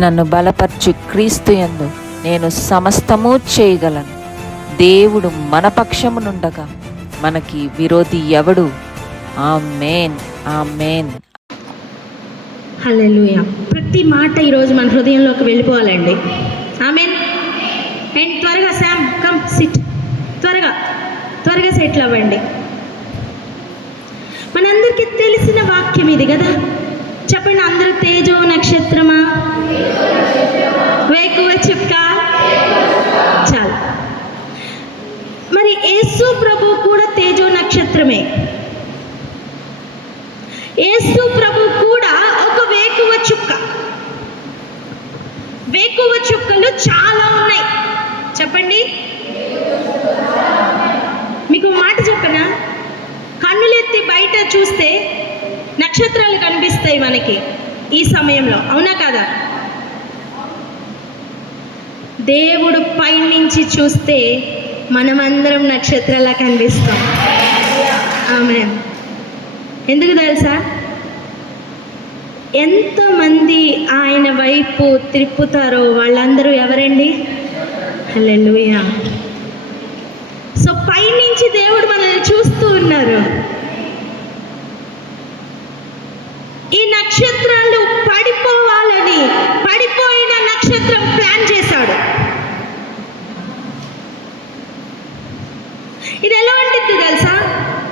నన్ను బలపరచు క్రీస్తు యందు నేను సమస్తము చేయగలను. దేవుడు మన పక్షమునుండగా మనకి విరోధి ఎవడు? ఆమేన్, ఆమేన్. హల్లెలూయా. ప్రతి మాట ఈరోజు మన హృదయంలోకి వెళ్ళిపోవాలండి. ఆమేన్. అండ్ త్వరగా శామ్ కమ్ సిట్, త్వరగా సెటిల్ అవ్వండి. మనందరికీ తెలిసిన వాక్యం ఇది కదా, చెప్పండి అందరూ. తేజో నక్షత్రమా, వేకువ చుక్క. చాలు. మరి యేసు ప్రభు కూడా తేజో నక్షత్రమే. యేసు ప్రభు కూడా ఒక వేకువ చుక్క. వేకువ చుక్కలు చాలా ఉన్నాయి. చెప్పండి. మీకు మాట చెప్పనా, కన్నులెత్తి బయట చూస్తే నక్షత్రాలు కనిపిస్తాయి మనకి ఈ సమయంలో, అవునా కాదా? దేవుడు పైనుంచి చూస్తే మనమందరం నక్షత్రాలా కనిపిస్తాం. ఆమేన్. ఎందుకు తెలుసా? ఎంతమంది ఆయన వైపు తిప్పుతారో వాళ్ళందరూ ఎవరండి? హల్లెలూయా. సో పైనుంచి దేవుడు మనల్ని చూస్తూ ఉన్నారు. ఈ నక్షత్రాలు పడిపోవాలని పడిపోయిన నక్షత్రం ప్లాన్ చేశాడు. ఇది ఎలా ఉంటుంది తెలుసా?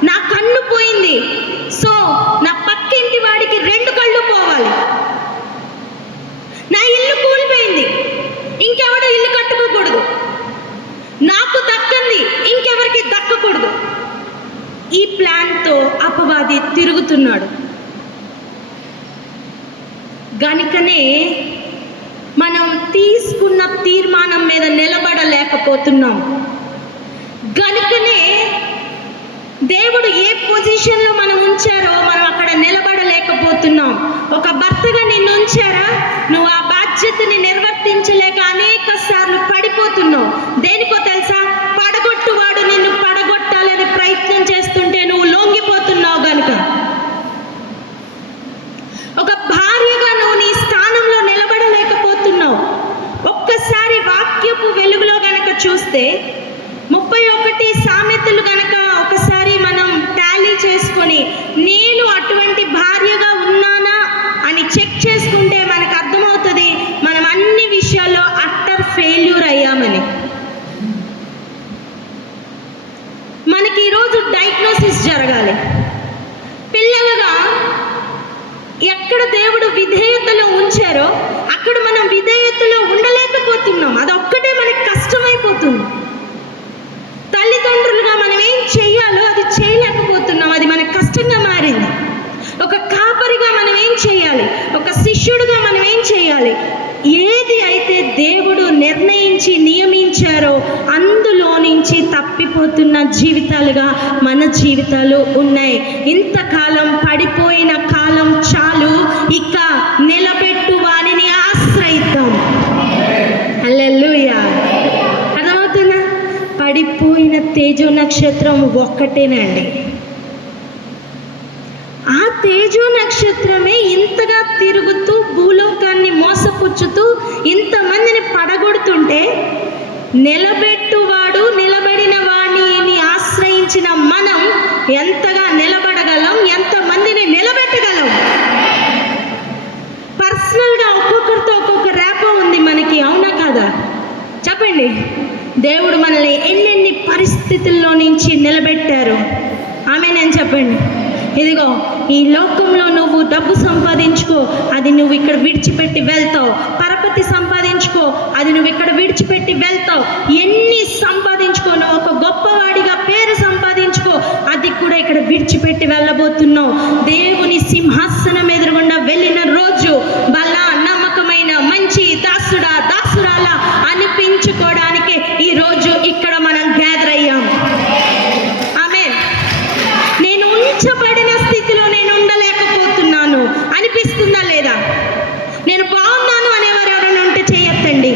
నా కన్ను పోయింది, సో నా పక్కింటి వాడికి 2 కళ్ళు పోవాలి. నా ఇల్లు కూలిపోయింది, ఇంకెవడు ఇల్లు కట్టుకోకూడదు. నాకు దక్కంది, ఇంకెవరికి దక్కకూడదు. ఈ ప్లాన్తో అపవాది తిరుగుతున్నాడు. గనుకనే మనం తీసుకున్న తీర్మానం మీద నిలబడలేకపోతున్నాం. గనుకనే దేవుడు ఏ పొజిషన్లో మనం ఉంచారో మనం అక్కడ నిలబడలేకపోతున్నాం. ఒక భర్తగా నిన్ను ఉంచారా, నువ్వు ఆ బాధ్యతని నిర్వర్తించలేక అనేక సార్లు పడిపోతున్నావు. దేనికో తెలుసా? పడగొట్టువాడు నిన్ను పడగొట్టాలని ప్రయత్నం చేస్తుంటే నువ్వు లొంగిపోతున్నావు. గనుక ఒక భార్యగా నువ్వు నీ స్థానంలో నిలబడలేకపోతున్నావు. ఒక్కసారి వాక్యపు వెలుగులో గనక చూస్తే 31 సామెతలు గనక ఒకసారి మనం టాలీ చేసుకొని నేను అటువంటి భార్యగా ఉన్నానా అని చెక్ చేసుకుంటే మనకు అర్థమవుతుంది మనం అన్ని విషయాల్లో అట్టర్ ఫెయిల్యూర్ అయ్యామని. మనకి ఈరోజు డయాగ్నోసిస్ జరగాలి. పిల్లలుగా ఎక్కడ దేవుడు విధేయతలో ఉంచారో అక్కడ మనం విధేయతలో ఉండలేకపోతున్నాం. అదొక్కటే మనకి కష్టమైపోతుంది. తల్లిదండ్రులుగా మనం ఏం చెయ్యాలో అది చేయలేకపోతున్నాం. అది మనకు కష్టంగా మారింది. ఒక కాపరిగా మనం ఏం చేయాలి, ఒక శిష్యుడిగా మనం ఏం చేయాలి, ఏది అయితే దేవుడు నిర్ణయించి నియమించారో అందులో నుంచి తప్పిపోతున్న జీవితాలుగా మన జీవితాలు ఉన్నాయి. ఇంతకాలం పడిపోయిన కాలం చాలు, ఇక నిలబెట్టు వారిని ఆశ్రయిద్దాం. హల్లెలూయా. అర్థమవుతుందా? పడిపోయిన తేజో నక్షత్రం ఒక్కటేనండి. ఆ తేజో నక్షత్రమే ఇంతగా తిరుగుతూ భూలోకాన్ని మోసపుచ్చుతూ ఇంతమందిని పడగొడుతుంటే నిలబెట్టువాడు నిలబడిన వాడిని ఆశ్రయించిన మనం ఎంతగా నిలబడగలం, ఎంతమందిని నిలబెట్టగలం? పర్సనల్గా ఒక్కొక్కరితో ఒక్కొక్క ర్యాపో ఉంది మనకి, అవునా కాదా? చెప్పండి. దేవుడు మనల్ని ఎన్నెన్ని పరిస్థితుల్లో నుంచి నిలబెట్టారు. ఆమేన్ చెప్పండి. ఇదిగో ఈ లోకంలో నువ్వు డబ్బు సంపాదించుకో, అది నువ్వు ఇక్కడ విడిచిపెట్టి వెళ్తావు. పరపతి సంపాదించుకో, అది నువ్వు ఇక్కడ విడిచిపెట్టి వెళ్తావు. ఎన్ని సంపాదించుకో, నువ్వు ఒక గొప్పవాడిగా పేరు సంపాదించుకో, అది కూడా ఇక్కడ విడిచిపెట్టి వెళ్ళబోతున్నావు. దేవుని సింహాసనం ఎదురుగుండా వెళ్ళిన రోజు బల నమ్మకమైన మంచి దాసుడా దాసురాలా అనిపించుకోవడానికి ఈ రోజు ఇక్కడ మనం గ్యాదర్ అయ్యాం. ఆమేన్. నేను ఉంచబడిన స్థితిలో నేను ఉండలేకపోతున్నాను అనిపిస్తుందా లేదా? నేను బాగున్నాను అనేవారు ఎవరైనా ఉంటే చేయొద్దండి.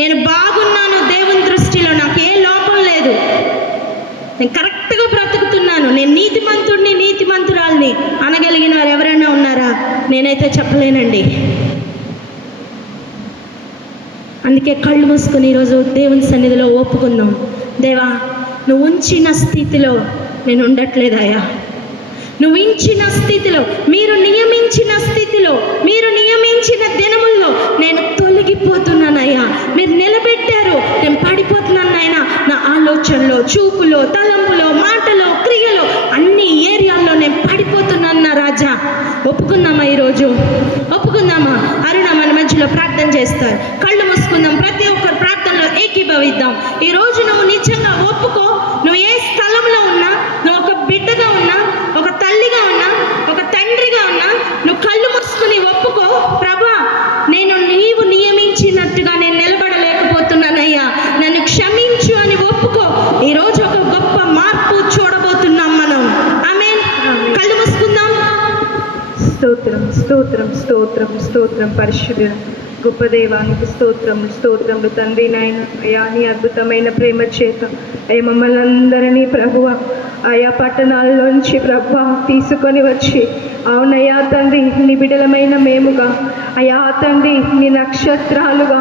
నేను బాగున్నాను దేవుని దృష్టిలో, నాకు ఏ లోపం లేదు, నేను కరెక్ట్గా బ్రతుకుతున్నాను, నేను నీతిమంతురాల్ని అనగలిగిన వారు ఎవరైనా ఉన్నారా? నేనైతే చెప్పలేనండి. అందుకే కళ్ళు మూసుకొని ఈరోజు దేవుని సన్నిధిలో ఒప్పుకుందాం. దేవా, నువ్వు ఉంచిన స్థితిలో నేను ఉండట్లేదయ్యా. నువ్వు ఇచ్చిన స్థితిలో, మీరు నియమించిన స్థితిలో, మీరు నియమించిన దినముల్లో నేను తొలగిపోతున్నానయ్యా. మీరు నిలబెట్టారు, నేను పడిపోతున్నాను ఆయన. నా ఆలోచనలో, చూపులో, తలంపులో, మాటలో, క్రియలో, అన్ని ఏరియాల్లో నేను పడిపోతున్నాను నా రాజా. ఒప్పుకుందామా? ఈరోజు ఒప్పుకుందామా? అరుణ మన మధ్యలో ప్రార్థన చేస్తారు. కళ్ళు మూసుకుందాం. ప్రతి ఒక్కరు ప్రార్థనలో ఏకీభవిద్దాం. ఈరోజు నువ్వు నిజంగా ఒప్పుకో. నువ్వు ఏ స్థలంలో ఉన్నా, నువ్వు ఒక బిడ్డగా ఉన్నా, ఒక తల్లిగా ఉన్నా, ఒక తండ్రిగా ఉన్నా, నువ్వు కళ్ళు మూసుకుని ఒప్పుకో. ప్రభా, నీవు నియమించినట్టుగా నేను నిలబడలేకపోతున్నానయ్యా, నన్ను క్షమించు అని ఒప్పుకో. ఈరోజు ఒక గొప్ప మార్పు చూడబోతున్నాం మనం. ఆమేన్. కళ్ళు మూసుకుందాం. స్తోత్రం, స్తోత్రం, స్తోత్రం, స్తోత్రం. పరిశుద్ధ గొప్ప దేవానికి స్తోత్రములు, స్తోత్రములు తండ్రి. నాయన అయా, నీ అద్భుతమైన ప్రేమ చేత అయ్యా మమ్మల్ని అందరినీ ప్రభువ ఆయా పట్టణాల్లోంచి ప్రభు తీసుకొని వచ్చి, అవునయ్యా తండ్రి, నీ బిడలమైన మేముగా అయా తండ్రి, నీ నక్షత్రాలుగా,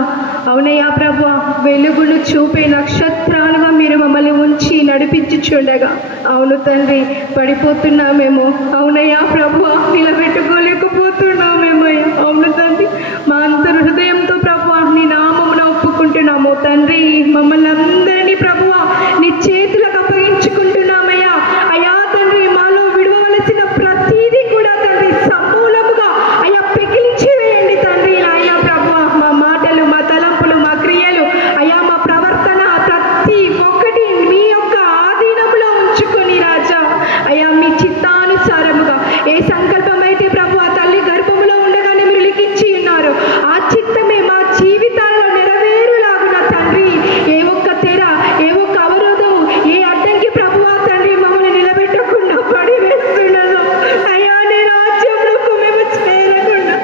అవునయ్యా ప్రభు, వెలుగును చూపే నక్షత్రాలుగా మీరు మమ్మల్ని ఉంచి నడిపించుచుండగా, అవును తండ్రి, పడిపోతున్నామేమో, అవునయ్యా ప్రభు, నిలబెట్టుకోలేకపోతున్నామేమో. అవును తండ్రి, మా అంతర్ హృదయంతో ప్రభు నీ నామమున ఒప్పుకుంటున్నాము తండ్రి. మమ్మల్ని అందరినీ ప్రభువ నీ చేతులకు అప్పగించుకుంటున్నామయ్యా. అయ్యా తండ్రి, మాలో విడవలసిన ప్రతీది కూడా తండ్రి సమూలముగా అయ్యా పెకిలించి వేయండి తండ్రి. అయ్యా ప్రభువ, మా మాటలు, మా తలంపులు, మా క్రియలు, అయ్యా మా ప్రవర్తన ప్రతి ఒక్కటి మీ యొక్క ఆధీనంలో ఉంచుకొని రాజా, అయ్యా మీ చిత్తానుసారముగా ఏ సంకల్పం అయితే ప్రభు ఆ తల్లి గర్భములో ఉండగానే మీరు లిఖించి ఉన్నారు, ఆ చిత్తమే మా జీవితాల్లో నెరవేరులాగున తండ్రి. ఏ ఒక్క తెర, ఏ ఒక్క అవరోధం, ఏ అడ్డంకి ప్రభువా తండ్రి మమ్మల్ని నిలబెట్టకుండా పడివేస్తున్నదో అయ్యా, నీ రాజ్యంలోకి మేము చేరకుండా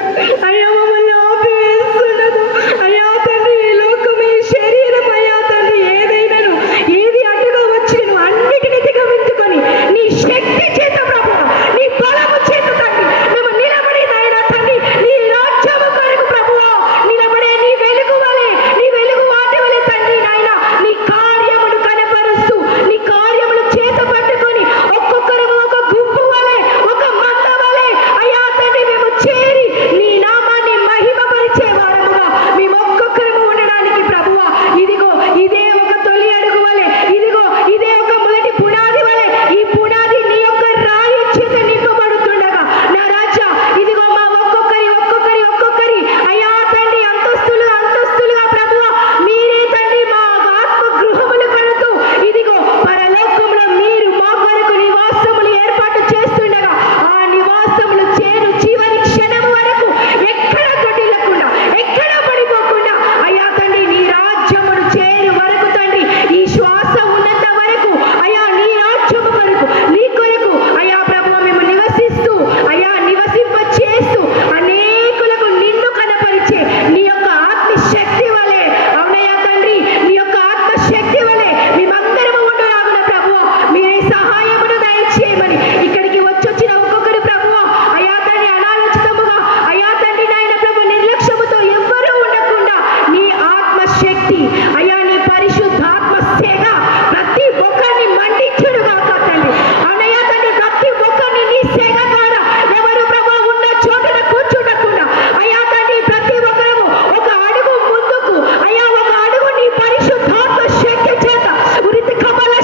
అయ్యా మమ్మల్ని ఆపివేస్తున్నదో అయ్యా తండ్రి. ఈ లోకం, ఈ శరీరం అయ్యా తండ్రి, ఏదైనాను ఏది అడ్డుగా వచ్చినను అన్నిటిని దిగమించుకొని నీ శక్తి చేత ప్రభువా, నీ బలము చేత తండ్రి మేము నిలబడి నాయనా తండ్రి, నీ రాజ్యము కొరకు ప్రభువా నిలబడే నీ వెలుగు వలె, నీ వెలుగు వాటి వలె తండ్రి నాయనా, నీ కార్యములు కనపరుస్తూ, నీ కార్యములు చేత పట్టుకొని ఒక్కొక్కరము ఒక గుంపు వలె, ఒక మంద వలె అయ్యా తండ్రి మేము చేరి నీ నామాన్ని మహిమపరిచే వారముగా మేము ఒక్కొక్కరము ఉండడానికి ప్రభువా, ఇదిగో ఇదే ఒక తొలి అడుగు వలె, ఇదిగో ఇదే ఒక మొదటి పునాది వలె, ఈ పునాది నీ యొక్క రాయి చేత నింపబడుతుండగా నా రాజా, ఇదిగో మా ఒక్కొక్కరి అయ్యా తండ్రి అంతస్తులుగా ప్రభువా మీరే తండ్రి మా ఆత్మ గృహములు కడుతూ, ఇదిగో పరలోకంలో మీరు మా కొరకు నివాసములు ఏర్పాటు చేస్తుండగా, ఆ నివాసములు చేరు చివరి క్షణము వరకు ఎక్కడ తొట్టిల్లకుండా, ఎక్కడ పడిపోకుండా అయ్యా తండ్రి, నీ రాజ్యమును చేరు వరకు తండ్రి, ఈ శ్వాస ఉన్నంత వరకు అయ్యా నీ రాజ్యము కొరకు, నీ కొరకు అయ్యా ప్రభువా మేము నివసిస్తూ, అయ్యా నివసింప చేస్తూ అనేకులకు నిన్ను కనపరిచే నీ యొక్క ఆత్మశక్తి వలె, అవునయ్యా తండ్రి, నీ యొక్క ఆత్మశక్తి వలె మేమందరము ఉండులాగున ప్రభువా మీరే సహాయమును దయచేయమని, ఇక్కడికి వచ్చిన ఒక్కొక్కరు ప్రభువా అయ్యా తండ్రి అనాలోచితముగా అయ్యా తండ్రి నాయన ప్రభు నిర్లక్ష్యముతో ఎవ్వరూ ఉండకుండా నీ ఆత్మశక్తి అయ్యా నీ పరిశుద్ధాత్మ సేన ప్రతి ఒక్కరిని మండించుడుగాక తండ్రి. అవునయ్యా తండ్రి, ప్రతి ఒక్కరిని నీ సేన ద్వారా ఎవరు ప్రభు ఉన్న చోటున కూర్చుండకుండా అయ్యా తండ్రి, ప్రతి ఒక్కరము ఒక అడుగు ముందుకు అయ్యా, ఒక అడుగు నీ పరిశుద్ధాత్మ శక్తి చేత ఉరితి కమల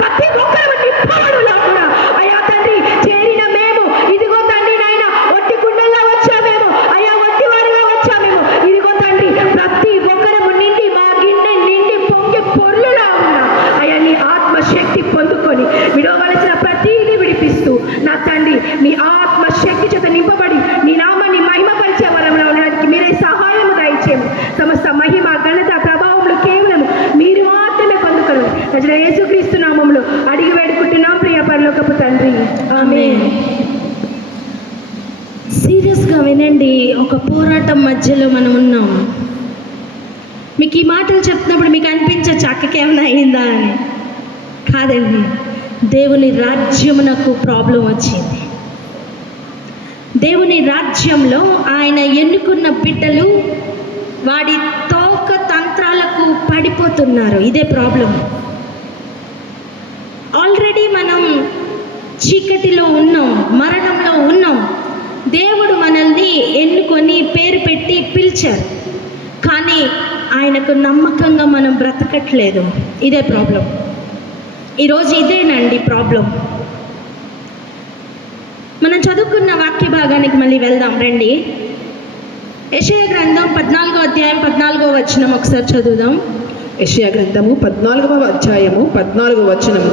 ప్రతి ఒక్కరు నింపబడులాగునా అయ్యా తండ్రి. చేరిన మేము ఇదిగో తండ్రి నాయన ఒట్టి కుండల్లో వచ్చామేమో అయ్యా, ఒట్టి వారిగా వచ్చామేమో, ఇదిగో తండ్రి ప్రతి ఒక్కరము నిండి మా గిన్నె నిండి పొంగి పొర్లులా ఉన్నా అయ్యా నీ ఆత్మశక్తి పొందుకొని విడవలసిన ప్రతిదీ విడిపిస్తూ నా తండ్రి మీ ఆత్మశక్తి చేత నింపబడి నీ నామాన్ని మహిమపరిచే వరంలో ఉండడానికి మీరే సహాయము దయచేయము. సమస్త మహిమ ఘనత ప్రభావములు కేవలము మీరు మాత్రమే పొందుకోరు. ప్రజల యేసుక్రీస్తు నామములో అడిగి వేడుకుంటున్నాం ప్రియ పరలోకపు తండ్రి, ఆమేన్. సీరియస్గా వినండి, ఒక పోరాటం మధ్యలో మనం ఉన్నాం. మీకు ఈ మాటలు చెప్తున్నప్పుడు మీకు అనిపించచ్చు అక్కకి ఏమైనా అయిందా అని. కాదండి, దేవుని రాజ్యమునకు ప్రాబ్లం వచ్చింది. దేవుని రాజ్యంలో ఆయన ఎన్నుకున్న బిడ్డలు వాడి తోక తంత్రాలకు పడిపోతున్నారు. ఇదే ప్రాబ్లం. ఆల్రెడీ మనం చీకటిలో ఉన్నాం, మరణంలో ఉన్నాం. దేవుడు మనల్ని ఎన్నుకొని పేరు పెట్టి పిలిచారు, కానీ ఆయనకు నమ్మకంగా మనం బ్రతకట్లేదు. ఇదే ప్రాబ్లం. ఈరోజు ఇదేనండి ప్రాబ్లం. మనం చదువుకున్న వాక్య భాగానికి మళ్ళీ వెళ్దాం రండి. యెషయా గ్రంథం 14వ అధ్యాయం 14వ వచనం ఒకసారి చదువుదాం. యెషయా గ్రంథము 14వ అధ్యాయము 14వ వచనము.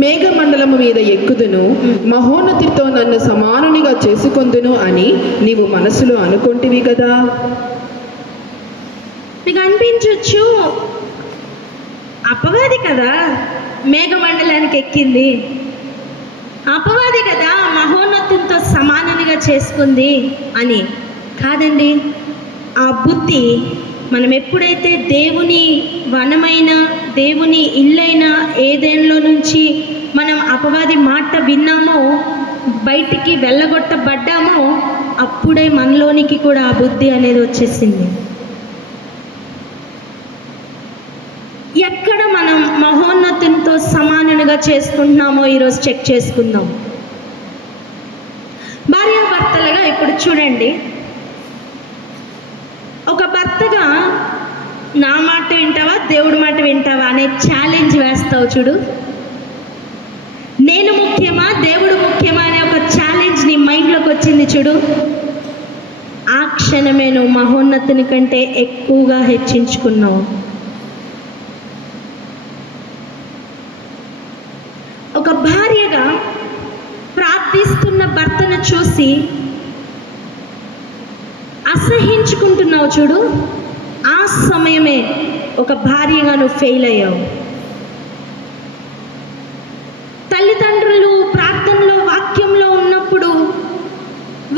మేఘమండలము మీద ఎక్కుదును, మహోన్నతితో నన్ను సమానునిగా చేసుకొందును అని నీవు మనసులో అనుకొంటివి కదా. మీకు అనిపించవచ్చు, అపవాది కదా మేఘమండలానికి ఎక్కింది, అపవాది కదా మహోన్నతంతో సమానంగా చేసుకుంది అని. కాదండి, ఆ బుద్ధి మనం ఎప్పుడైతే దేవుని వనమైన, దేవుని ఇల్లైనా ఏదేన్లో నుంచి మనం అపవాది మాట విన్నామో, బయటికి వెళ్ళగొట్టబడ్డామో, అప్పుడే మనలోనికి కూడా ఆ బుద్ధి అనేది వచ్చేసింది. ఎక్కడ మనం మహోన్నతంతో సమానంగా చేసుకుంటున్నామో ఈరోజు చెక్ చేసుకుందాం. భార్యాభర్తలుగా ఇప్పుడు చూడండి, ఒక భర్తగా నా మాట వింటావా, దేవుడి మాట వింటావా అనే ఛాలెంజ్ వేస్తావు చూడు. నేను ముఖ్యమా, దేవుడు ముఖ్యమా అనే ఒక ఛాలెంజ్ నీ మైండ్లోకి వచ్చింది చూడు. ఆ క్షణమే నువ్వు మహోన్నతుని కంటే ఎక్కువగా హెచ్చించుకున్నావు. ఒక భార్యగా ప్రార్థిస్తున్న భర్తను చూసి అసహించుకుంటున్నావు చూడు. ఆ సమయమే ఒక భార్యగా నువ్వు ఫెయిల్ అయ్యావు. తల్లిదండ్రులు ప్రార్థనలో, వాక్యంలో ఉన్నప్పుడు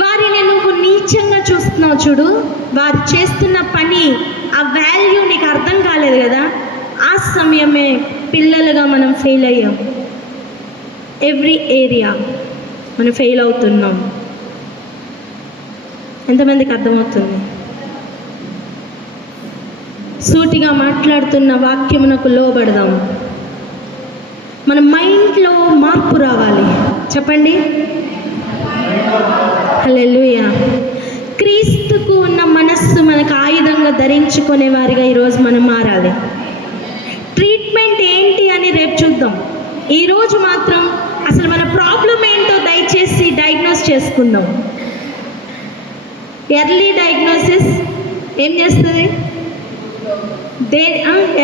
వారిని నువ్వు నీచంగా చూస్తున్నావు చూడు. వారు చేస్తున్న పని, ఆ వాల్యూ నీకు అర్థం కాలేదు కదా. ఆ సమయమే పిల్లలుగా మనం ఫెయిల్ అయ్యాం. ఎవ్రీ ఏరియా మనం ఫెయిల్ అవుతున్నాం. ఎంతమందికి అర్థమవుతుంది? సూటిగా మాట్లాడుతున్న వాక్యమునకు లోబడదాం. మన మైండ్లో మార్పు రావాలి. చెప్పండి హల్లెలూయా. క్రీస్తుకు ఉన్న మనస్సు మనకు ఆయుధంగా ధరించుకునే వారిగా ఈరోజు మనం మారాలి. ట్రీట్మెంట్ ఏంటి అని రేపు చూద్దాం. ఈరోజు మాత్రం అసలు మన ప్రాబ్లం ఏంటో దయచేసి డయాగ్నోస్ చేసుకుందాం. ఎర్లీ డయాగ్నోసిస్ ఏం చేస్తుంది?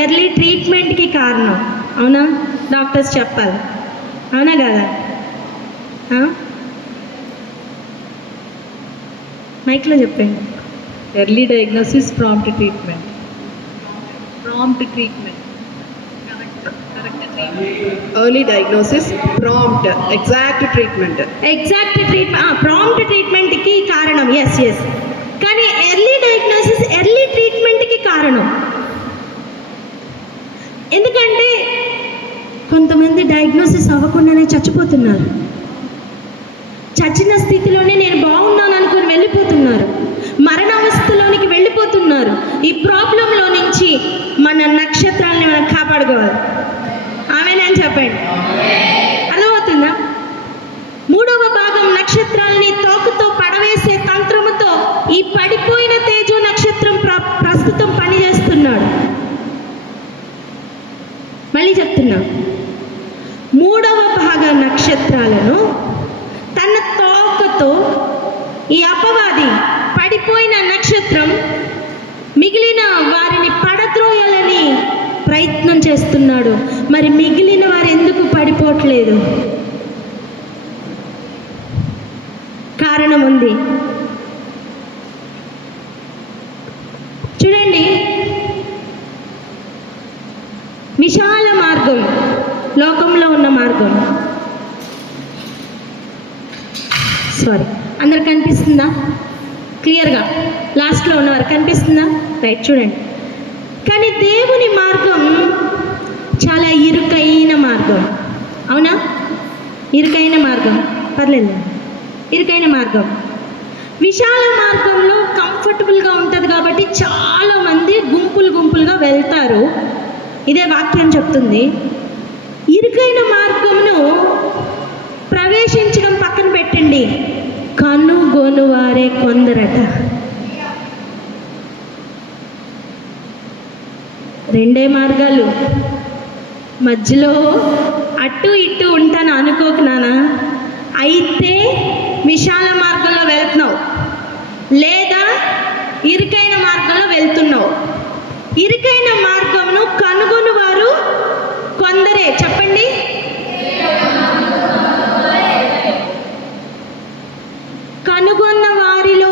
ఎర్లీ ట్రీట్మెంట్కి కారణం. అవునా? డాక్టర్స్ చెప్పాలి, అవునా కదా? మైక్లో చెప్పండి. Early diagnosis, prompt treatment. Prompt treatment, early diagnosis, prompt, exact treatment. Exact treatment, prompt ట్రీట్మెంట్కి కారణం. Yes yes. కానీ ఎర్లీ డయాగ్నోసిస్ ఎర్లీ ట్రీట్మెంట్కి కారణం. ఎందుకంటే కొంతమంది డయాగ్నోసిస్ అవ్వకుండానే చచ్చిపోతున్నారు. చచ్చిన స్థితిలోనే నేను బాగున్నాను అనుకుని వెళ్ళిపోతున్నారు. మరణావస్థలోనికి వెళ్ళిపోతున్నారు. ఈ ప్రాబ్లంలో నుంచి మన నక్షత్రాలని మనం కాపాడుకోవాలి. ఆమేన్ చెప్పండి. అర్థమవుతుందా? 3వ భాగం నక్షత్రాలని తోకతో పడవేసే తంత్రముతో ఈ పడిపోయిన తేజో నక్షత్రం ప్రస్తుతం పనిచేస్తున్నాడు. మళ్ళీ చెప్తున్నా, 3వ భాగ నక్షత్రాలను తన తోకతో ఈ అపవాది పడిపోయిన నక్షత్రం మిగిలిన వారిని పడద్రోయాలని ప్రయత్నం చేస్తున్నాడు. మరి మిగిలిన వారు ఎందుకు పడిపోవట్లేదు? కారణం ఉంది. చూడండి, విశాల మార్గం, లోకంలో ఉన్న మార్గం. అందరు కనిపిస్తుందా? క్లియర్గా లాస్ట్లో ఉన్నవారు కనిపిస్తుందా? రైట్, చూడండి. కానీ దేవుని మార్గం చాలా ఇరుకైన మార్గం. అవునా? ఇరుకైన మార్గం, పర్లేదు, ఇరుకైన మార్గం. విశాల మార్గంలో కంఫర్టబుల్గా ఉంటుంది కాబట్టి చాలామంది గుంపులుగా వెళ్తారు. ఇదే వాక్యం చెప్తుంది. ఇరుకైన మార్గమును ప్రవేశించడం పక్కన పెట్టండి, కనుగొను వారే కొందరట. రెండే మార్గాలు, మధ్యలో అటు ఇటు ఉంటాను అనుకోకు నాన్న. అయితే విశాల మార్గంలో వెళ్తున్నావు, లేదా ఇరుకైన మార్గంలో వెళ్తున్నావు. ఇరుకైన మార్గమును కనుగొని వారు కొందరే. చెప్పండి. కనుగొన్న వారిలో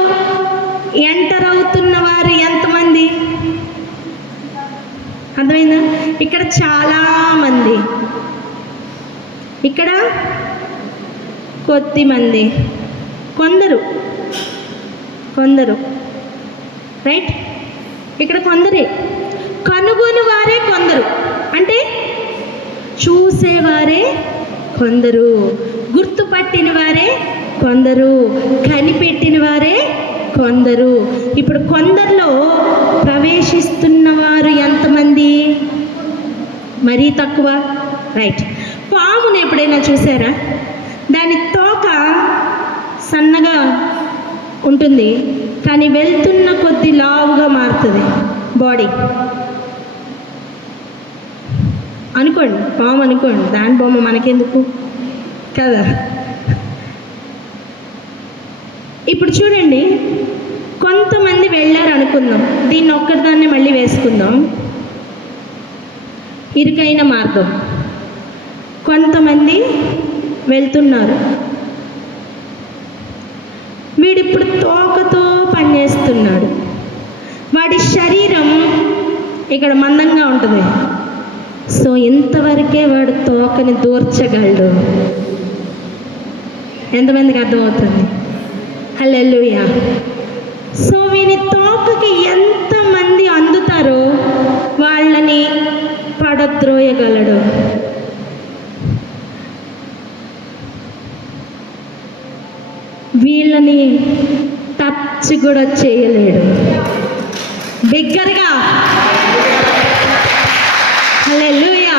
ఎంటర్ అవుతున్న వారు ఎంతమంది? అర్థమైందా? ఇక్కడ చాలా మంది, ఇక్కడ కొద్ది మంది, కొందరు రైట్. ఇక్కడ కొందరే. కనుగొని వారే కొందరు అంటే చూసేవారే కొందరు, గుర్తుపట్టిన వారే కొందరు, కనిపెట్టిన వారే కొందరు. ఇప్పుడు కొందరిలో ప్రవేశిస్తున్న వారు ఎంతమంది? మరీ తక్కువ, రైట్. పామును ఎప్పుడైనా చూసారా? దాని తోక సన్నగా ఉంటుంది, కానీ వెళ్తున్న కొద్ది లావుగా మారుతుంది బాడీ. అనుకోండి, పాము అనుకోండి, దాని బొమ్మ మనకెందుకు కదా. ఇప్పుడు చూడండి, కొంతమంది వెళ్ళారు అనుకుందాం, దీన్ని ఒక్కదాన్ని మళ్ళీ వేసుకుందాం. ఇరుకైన మార్గం, కొంతమంది వెళ్తున్నారు. వీడిప్పుడు తోకతో పనిచేస్తున్నాడు. వాడి శరీరం ఇక్కడ మందంగా ఉంటుంది, సో ఇంతవరకే వాడు తోకని దూర్చగలడు. ఎంతమందికి అర్థమవుతుంది? హల్లెలూయా. సో వీని తోకకి ఎంతమంది అందుతారో వాళ్ళని పడద్రోయగలడు. వీళ్ళని టచ్ కూడా చేయలేడు. బిగ్గరగా హల్లెలూయా.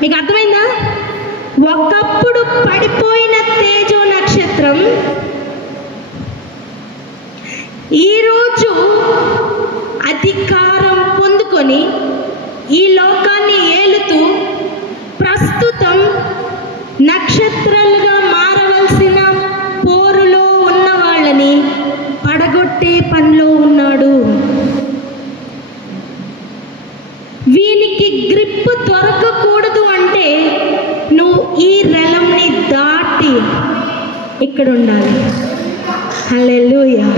మీకు అర్థమైందా? ఒకప్పుడు పడిపోయిన తేజో నక్షత్రం ఈరోజు అధికారం పొందుకొని ఈ లోకాన్ని ఏలుతూ ప్రస్తుతం నక్షత్రాలుగా మారవలసిన పోరులో ఉన్న వాళ్ళని పడగొట్టే పనిలో ఉన్నాడు. వీనికి గ్రిప్ దొరకకూడదు అంటే నువ్వు ఈ రెలంని దాటి ఇక్కడ ఉండాలి. హల్లెలూయా.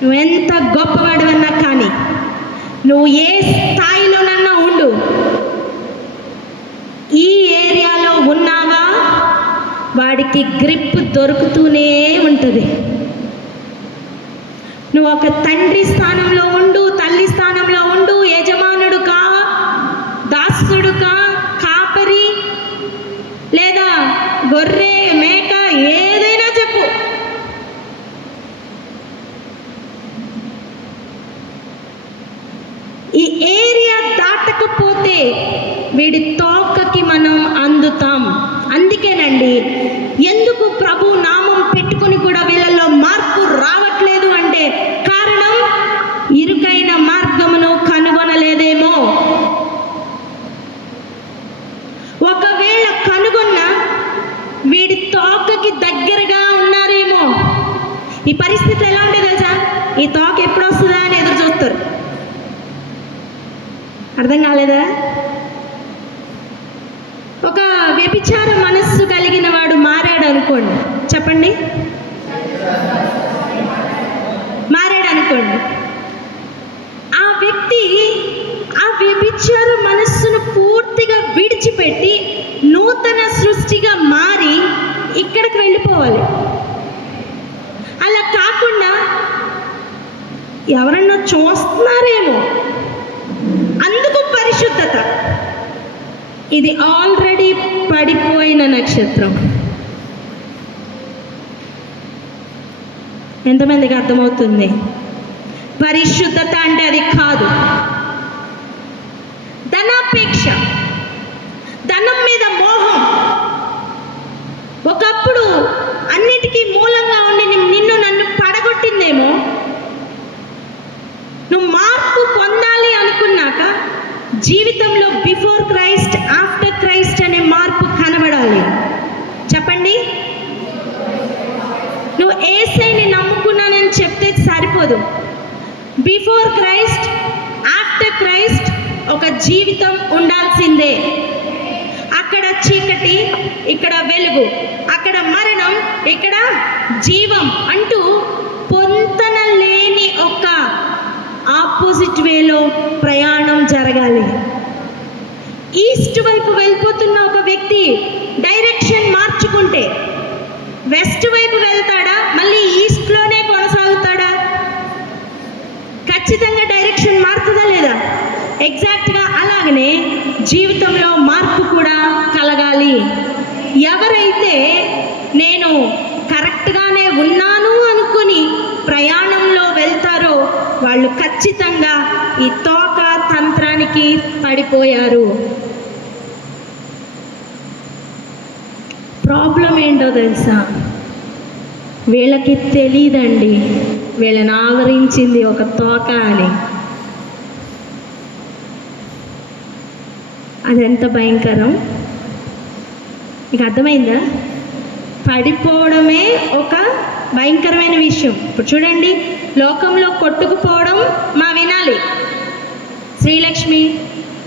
నువ్వెంత గొప్పవాడివన్నా కానీ, నువ్వు ఏ స్థాయిలోనన్నా ఉండు, ఈ ఏరియాలో ఉన్నావా వాడికి గ్రిప్ దొరుకుతూనే ఉంటుంది. నువ్వు ఒక తండ్రి స్థానంలో ఉండు, తల్లి స్థానంలో ఉండు, యజమానుడు కా, దాసుడు కా, కాపరి లేదా గొర్రె మేక ఏదైనా చెప్పు, ఈ ఏరియా దాటకపోతే వీడి తోకకి మనం అందుతాం. అందుకేనండి ఎందుకు ప్రభు నామం పెట్టుకుని కూడా వీళ్ళల్లో మార్పు రావట్లేదు అంటే కారణం ఇరుకైన మార్గమును కనుగొనలేదేమో. ఒకవేళ కనుగొన్న వీడి తోకకి దగ్గరగా ఉన్నారేమో. ఈ పరిస్థితి ఎలా ఉంటుంది తెలుసా? ఈ తోక ఎప్పుడు వస్తుందా అని ఎదురు చూస్తారు. అర్థం కాలేదా? ఒక వ్యభిచార మనస్సు కలిగిన వాడు మారాడు అనుకోండి, చెప్పండి, మారాడు అనుకోండి. ఆ వ్యక్తి ఆ వ్యభిచార మనస్సును పూర్తిగా విడిచిపెట్టి నూతన సృష్టిగా మారి ఇక్కడికి వెళ్ళిపోవాలి. అలా కాకుండా ఎవరన్నా చూస్తున్నారేమో అందుకు పరిశుద్ధత. ఇది ఆల్రెడీ పడిపోయిన నక్షత్రం. ఎంతమందికి అర్థమవుతుంది? పరిశుద్ధత అంటే అది కాదు. ధనాపేక్ష, ధనం మీద మోహం. ఒకప్పుడు అన్నిటికీ మూలంగా ఉండి నిన్ను నన్ను పడగొట్టిందేమో. నువ్వు మార్పు పొందాలి అనుకున్నాక జీవితంలో బిఫోర్ క్రైస్ట్, ఆఫ్టర్ క్రైస్ట్ అనే మార్పు కనబడాలి. చెప్పండి. నువ్వు యేసయ్యని నమ్ముకున్నానని చెప్తే సరిపోదు. బిఫోర్ క్రైస్ట్, ఆఫ్టర్ క్రైస్ట్ ఒక జీవితం ఉండాల్సిందే. అక్కడ చీకటి, ఇక్కడ వెలుగు, అక్కడ మరణం, ఇక్కడ జీవం అంటూ పొంతన లేని ఒక ఆపోజిట్ వేలో ప్రయాణం జరగాలి. ఈస్ట్ వైపు వెళ్ళిపోతున్న ఒక వ్యక్తి డైరెక్షన్ మార్చుకుంటే వెస్ట్ వైపు వెళ్తాడా, మళ్ళీ ఈస్ట్లోనే కొనసాగుతాడా? ఖచ్చితంగా డైరెక్షన్ మారుతుందా లేదా? ఎగ్జాక్ట్గా అలాగనే జీవితంలో మార్పు కూడా కలగాలి. ఎవరైతే నేను కరెక్ట్గానే ఉన్నాను అనుకుని ప్రయాణంలో వెళ్తారో వాళ్ళు ఖచ్చితంగా ఈ తోక తంత్రానికి పడిపోయారు. ప్రాబ్లం ఏంటో తెలుసా? వీళ్ళకి తెలియదండి వీళ్ళని ఆవరించింది ఒక తోక అని. అదెంత భయంకరం! మీకు అర్థమైందా? పడిపోవడమే ఒక భయంకరమైన విషయం. ఇప్పుడు చూడండి, లోకంలో కొట్టుకుపోవడం మా వినాలి. శ్రీలక్ష్మి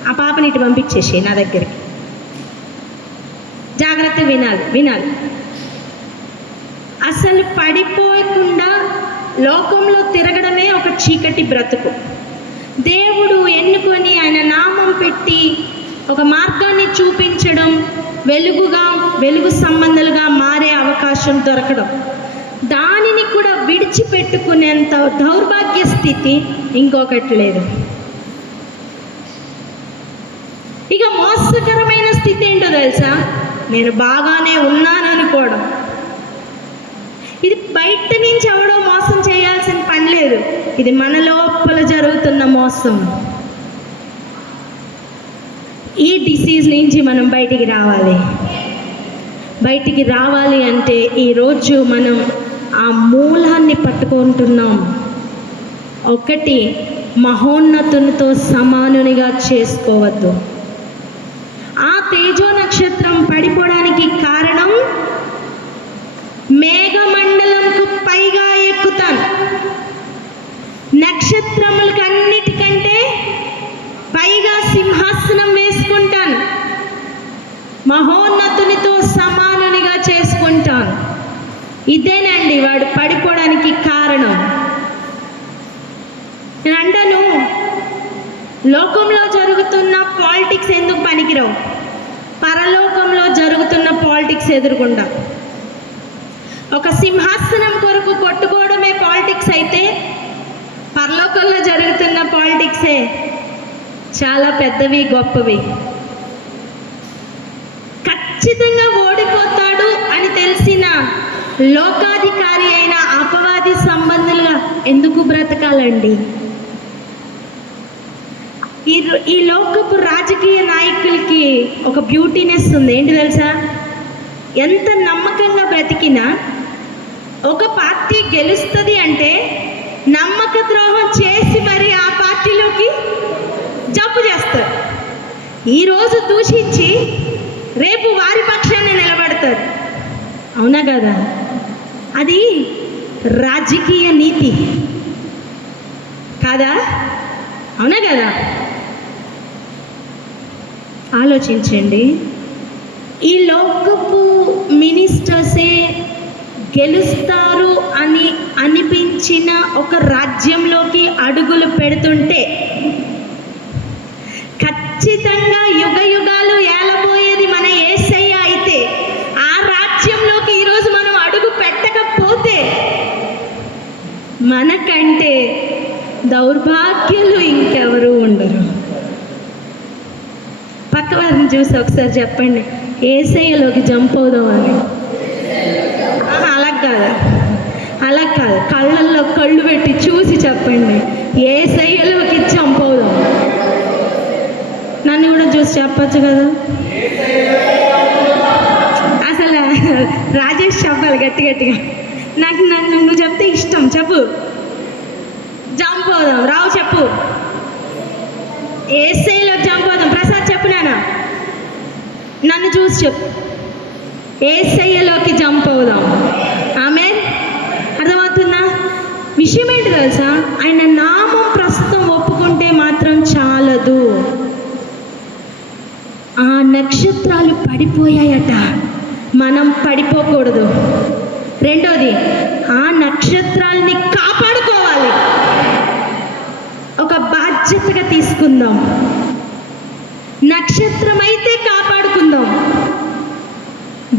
ఆ పాపని ఇటు పంపించేసి నా దగ్గరికి, జాగ్రత్తగా వినాలి. అసలు పడిపోకుండా లోకంలో తిరగడమే ఒక చీకటి బ్రతుకు. దేవుడు ఎన్నుకొని ఆయన నామం పెట్టి ఒక మార్గాన్ని చూపించడం, వెలుగు సంబంధాలుగా మారే అవకాశం దొరకడం, దానిని కూడా విడిచిపెట్టుకునేంత దౌర్భాగ్య స్థితి ఇంకొకటి లేదు. ఇక మోసకరమైన స్థితి ఏంటో తెలుసా? నేను బాగానే ఉన్నాను అనుకోవడం. ఇది బయట నుంచి ఎవడో మోసం చేయాల్సిన పని లేదు, ఇది మన లోపల జరుగుతున్న మోసం. ఈ డిసీజ్ నుంచి మనం బయటికి రావాలి అంటే ఈరోజు మనం ఆ మూలాన్ని పట్టుకుంటున్నాం. ఒకటి, మహోన్నతునితో సమానునిగా చేసుకోవద్దు. ఆ తేజో నక్షత్రం పడిపోవడానికి కారణం మేఘమండలంకు పైగా ఎక్కుతాను, నక్షత్రములకు అన్నిటికంటే పైగా సింహాసనం వేసుకుంటాను, మహోన్నతునితో సమానునిగా చేసుకుంటాను. ఇదేనండి వాడు పడిపోవడానికి కారణం. నేను అంటాను, లోకంలో జరుగుతున్న పాలిటిక్స్ ఎందుకు పనికిరావు? పరలోకంలో జరుగుతున్న పాలిటిక్స్ ఎదురుకుండా ఒక సింహాసనం కొరకు కొట్టుకోవడమే పాలిటిక్స్ అయితే, పరలోకంలో జరుగుతున్న పాలిటిక్సే చాలా పెద్దవి, గొప్పవి. ఖచ్చితంగా ఓడిపోతాడు అని తెలిసిన లోకాధికారి అయిన అపవాది సంబంధులుగా ఎందుకు బ్రతకాలండి? ఈ లోకపు రాజకీయ నాయకులకి ఒక బ్యూటీనెస్ ఉంది. ఏంటి తెలుసా? ఎంత నమ్మకంగా బ్రతికినా ఒక పార్టీ గెలుస్తుంది అంటే నమ్మక ద్రోహం చేసి మరి ఆ పార్టీలోకి జబ్బు చేస్తారు. ఈరోజు దూషించి రేపు వారి పక్షాన్ని నిలబడతారు. అవునా కదా? అది రాజకీయ నీతి కాదా? అవునా కదా? ఆలోచించండి. ఈ లోకపు మినిస్టర్సే గెలుస్తారు అని అనిపించిన ఒక రాజ్యంలోకి అడుగులు పెడుతుంటే ఖచ్చితంగా యుగ యుగాలు ఏలబోయేది మన యేసయ్య అయితే, ఆ రాజ్యంలోకి ఈరోజు మనం అడుగు పెట్టకపోతే మనకంటే దౌర్భాగ్యులు ఇంకెవరూ ఉండరు. పక్క వారిని చూసి ఒకసారి చెప్పండి, యేసయ్యలోకి జంప్ అవుదామని. అలా కాదు, కళ్ళ చెప్పండి, యేసయ్యలోకి చంపవుదాం. నన్ను కూడా చూసి చెప్పచ్చు కదా. అసలు రాజేష్ చెప్పాలి గట్టి గట్టిగా. నాకు నన్ను నువ్వు చెప్తే ఇష్టం. చెప్పు, జంప్ అవుదాం. రావు చెప్పు, యేసయ్యలో జంప్ అవుదాం. ప్రసాద్ చెప్పు నాన్న, నన్ను చూసి చెప్పు, యేసయ్యలోకి జంప్ అవుదాం. ఆమేన్. అర్థమవుతుందా? విషయం ఏంటి తెలుసా? ఆయన నామం ప్రస్తుతం ఒప్పుకుంటే మాత్రం చాలదు. ఆ నక్షత్రాలు పడిపోయాయట, మనం పడిపోకూడదు. రెండోది, ఆ నక్షత్రాలని కాపాడుకోవాలి. ఒక బాధ్యతగా తీసుకుందాం. నక్షత్రం అయితే కాపాడుకుందాం,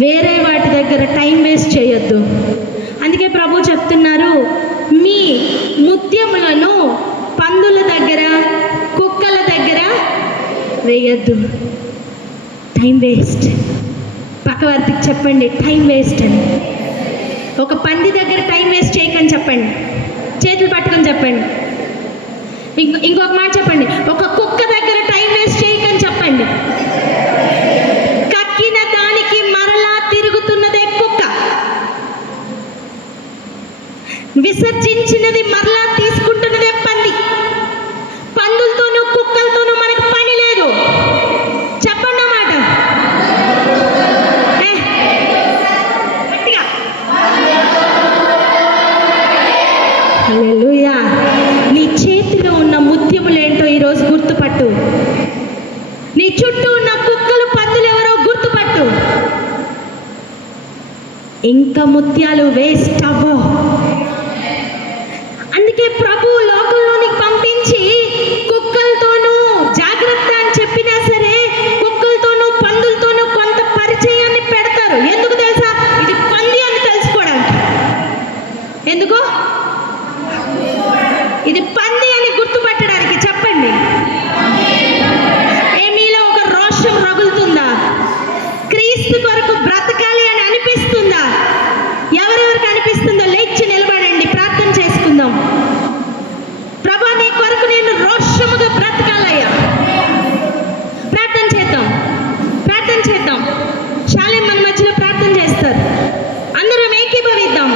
వేరే వాటి దగ్గర టైం వేస్ట్ చేయొద్దు. అందుకే ప్రభు చెప్తున్నారు, మీ ముత్యములను పందుల దగ్గర కుక్కల దగ్గర వేయొద్దు. Time waste. పక్కవారికి చెప్పండి, టైం వేస్ట్ అని. ఒక పంది దగ్గర టైం వేస్ట్ చేయకని చెప్పండి, చేతులు పట్టుకొని చెప్పండి. ఇంకొక మాట చెప్పండి, ఒక కుక్క దగ్గర టైం వేస్ట్ చేయకని చెప్పండి. కక్కిన దానికి మరలా తిరుగుతున్నదే కుక్క, విసర్జించినది మరలా తీసుకుంటున్నదే పంది. పందులతోనూ కుక్కలతోనూ మనకు పని లేదు. చెప్పండి అన్నమాట. గట్టిగా హల్లెలూయా. నీ చేతిలో ఉన్న ముత్యములేంటో ఈరోజు గుర్తుపట్టు. నీ చుట్టూ ఉన్న కుక్కలు పందులు ఎవరో గుర్తుపట్టు. ఇంకా ముత్యాలు వేస్ట్ అవ్వో. అందుకే ప్రభు లోకంలోనికి పంపించి కుక్కలతోనూ జాగ్రత్త అని చెప్పినా సరే, కుక్కలతోనూ పందులతోనూ కొంత పరిచయాన్ని పెడతారు. ఎందుకు తెలుసా? ఇది పంది అని తెలుసుకోవడానికి. ఎందుకు? ఇది పంది అని గుర్తుపట్టడానికి. చెప్పండి, మీలో ఒక రోషం రగులుతుందా? క్రీస్తు కొరకు బ్రతకాలి అని అనిపిస్తుందా? ఎవరెవరికి అనిపిస్తుందో లేచి నిలబడండి, ప్రార్థన చేసుకుందాం. ప్రభా, నీ కొరకు నేను రోషముగా బ్రతకాలయ్యా. ప్రార్థన చేద్దాం, ప్రార్థన చేద్దాం. శాలేం మన మధ్యలో ప్రార్థన చేస్తారు. అందరం ఏకీభవిద్దాం,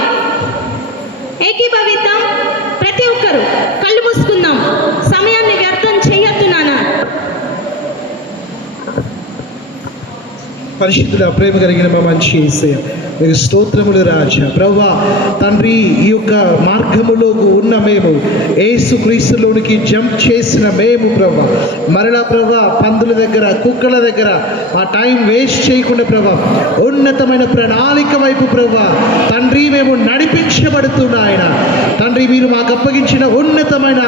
ఏకీభవిద్దాం. ప్రతి ఒక్కరు కళ్ళు మూసుకుందాం. సమయాన్ని వ్యర్థం చేయొద్దు నాన్న. పరిశుద్ధుల ప్రేమ కలిగిన మా మంచి యేసయ్య, మీకు స్తోత్రములు రాజా. ప్రభువా తండ్రి, ఈ యొక్క మార్గములో ఉన్న మేము, యేసుక్రీస్తులోనికి జంప్ చేసిన మేము ప్రభువా, మరలా ప్రభువా పందుల దగ్గర కుక్కల దగ్గర ఆ టైం వేస్ట్ చేయకుండా ప్రభువా, ఉన్నతమైన ప్రణాళిక వైపు ప్రభువా తండ్రి మేము నడిపించబడుతున్నాయన. తండ్రి, మీరు మాకు అప్పగించిన ఉన్నతమైన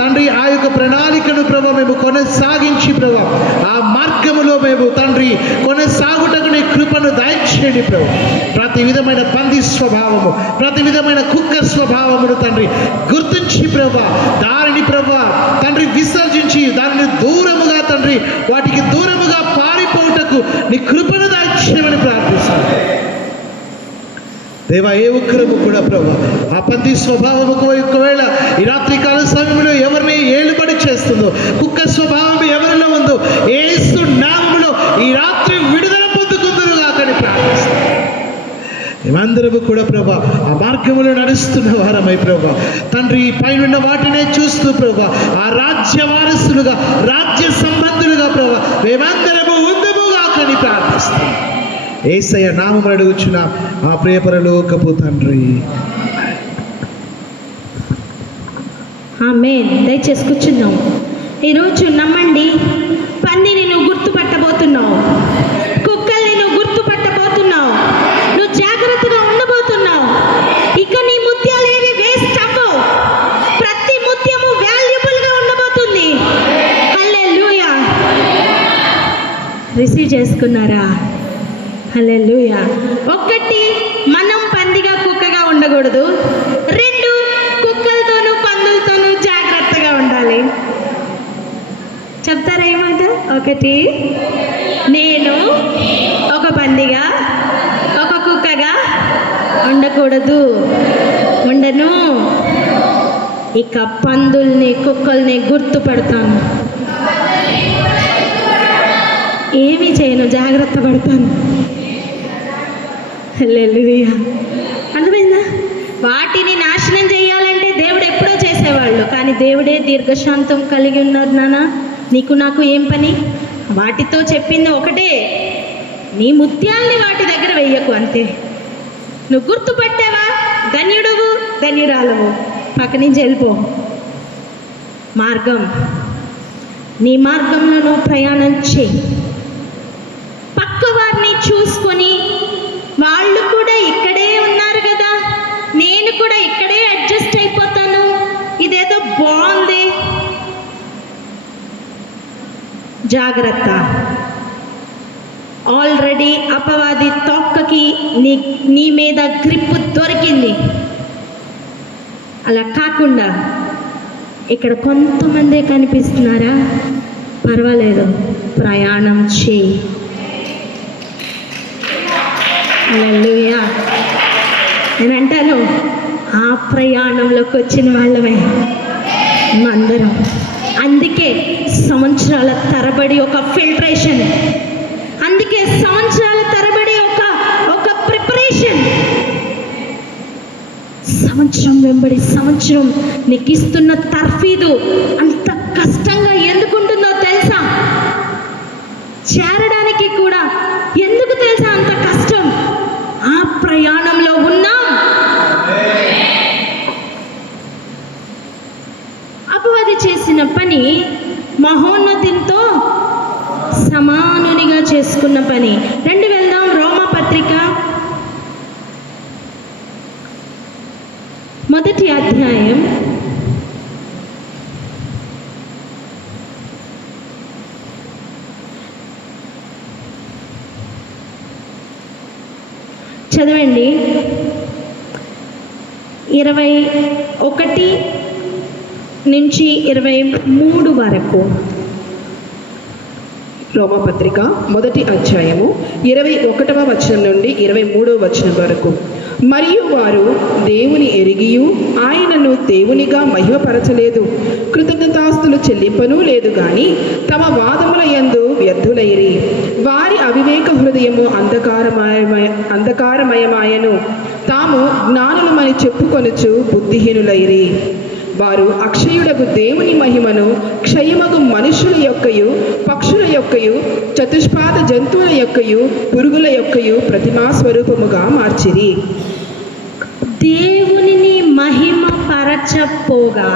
తండ్రి ఆ యొక్క ప్రణాళికను ప్రభువా మేము కొనసాగించి ప్రభువా ఆ మార్గములో మేము తండ్రి కొనసాగుటకు నీ కృపను దయచేయండి ప్రభు. ప్రతి విధమైన పంది స్వభావము, ప్రతి విధమైన కుక్క స్వభావమును తండ్రి గుర్తించి ప్రభా దానిని ప్రభా తండ్రి విసర్జించి దానిని దూరముగా తండ్రి వాటికి దూరముగా పారిపోవుటకు నీ కృపను దయచేయమని ప్రార్థిస్తాను దేవా. ఏ ఒక్కరము కూడా ప్రభా ఆ పంది స్వభావము ఒకవేళ ఈ రాత్రి కాల సమయంలో ఎవరిని ఏలుబడి చేస్తుందో, కుక్క స్వభావం ఎవరిలో ఉందో, యేసు నామములో ఈ రాత్రి విడుదల పొందుకుందురుగా కానీ ప్రార్థిస్తాను. మేమందరము కూడా ప్రభా ఆ మార్గములో నడుస్తున్న వారమై ప్రభా తండ్రి పైన వాటినే చూస్తూ ప్రభా ఆ రాజ్య వారసులుగా, రాజ్య సంబంధులుగా ప్రభా మేమందరము ఉందుముగా కానీ ప్రార్థిస్తాం. యేసయ్య నామమున అడుగుచున్న ఆ ప్రియ పరలోకపు తండ్రి, ఆమేన్. దయచేసి కూర్చుందాం. ఈరోజు నమ్మండి, పందిని నువ్వు గుర్తుపట్టబోతున్నావు, కుక్కల్ని నువ్వు గుర్తుపట్టబోతున్నావు, నువ్వు జాగ్రత్తగా ఉండబోతున్నావు. ఇక నీ ముత్యాలేవి వేస్ట్ అవ్వవు. ప్రతి ముత్యము వాల్యుబుల్గా ఉండబోతుంది. హల్లెలూయా. రిసీవ్ చేసుకున్నారా? హల్లెలూయా. ఒకటి, మనం పందిగా కుక్కగా ఉండకూడదు. రెండు, కుక్కలతోనూ పందులతోనూ జాగ్రత్తగా ఉండాలి. చెప్తారా ఈ మాట? ఒకటి, నేను ఒక పందిగా ఒక కుక్కగా ఉండకూడదు, ఉండను. ఇక పందుల్ని కుక్కల్ని గుర్తుపడతాను, ఏమీ చేయను, జాగ్రత్త పడతాను. హల్లెలూయా. అర్థమైందా? వాటిని నాశనం చేయాలంటే దేవుడు ఎప్పుడో చేసేవాళ్ళు, కానీ దేవుడే దీర్ఘశాంతం కలిగి ఉన్నారు. నాన్న, నీకు నాకు ఏం పని? వాటితో చెప్పింది ఒకటే, నీ ముత్యాల్ని వాటి దగ్గర వెయ్యకు, అంతే. నువ్వు గుర్తుపట్టావా, ధన్యుడువు ధన్యురాలవు, పక్క నుంచి వెళ్ళిపో. మార్గం, నీ మార్గంలో నువ్వు ప్రయాణం చేయి. పక్క వారిని చూసుకొని, వాళ్ళు కూడా ఇక్కడే ఉన్నారు కదా, నేను కూడా ఇక్కడే అడ్జస్ట్ అయిపోతాను, ఇదేదో బాగుంది. జాగ్రత్త, ఆల్రెడీ అపవాది తొక్కకి నీ మీద గ్రిప్ దొరికింది. అలా కాకుండా ఇక్కడ కొంతమందే కనిపిస్తున్నారా, పర్వాలేదు, ప్రయాణం చేయి. హల్లెలూయా. నేను అంటాను, ఆ ప్రయాణంలోకి వచ్చిన వాళ్ళమే అందరం. అందుకే సంవత్సరాల తరబడి ఒక ఫిల్టరేషన్, అందుకే సంవత్సరాల తరబడి ఒక ప్రిపరేషన్. సంవత్సరం వెంబడి సంవత్సరం నీకు ఇస్తున్న తర్ఫీదు అంత కష్టంగా ఎందుకుంటుందో తెలుసా? చేరడానికి కూడా ఎందుకు తెలుసా అంత కష్టం? ఆ ప్రయాణంలో ఉన్నాం. అపవాది చేసిన పని మహోన్నతితో సమానునిగా చేసుకున్న పని. రండి వెళ్దాం, రోమాపత్రిక 1వ అధ్యాయం 21 నుంచి 23 వరకు. రోమపత్రిక 1వ అధ్యాయము 21వ వచనం నుండి 23వ వచనం వరకు. మరియు వారు దేవుని ఎరిగియు ఆయనను దేవునిగా మహిమపరచలేదు, కృతజ్ఞతాస్తులు చెల్లింపనూ లేదు గాని తమ వాదముల యందు వ్యర్థులైరి. వారి అవివేక హృదయము అంధకారమయమాయను, తాము జ్ఞానులమని చెప్పుకొనుచు బుద్ధిహీనులైరి. వారు అక్షయుడకు దేవుని మహిమను క్షయమగు మనుషుల యొక్కయు పక్షుల యొక్కయు చతుష్పాద జంతువుల యొక్కయు పురుగుల యొక్కయు ప్రతిమా స్వరూపముగా మార్చిరి. దేవునిని మహిమ పరచపోగా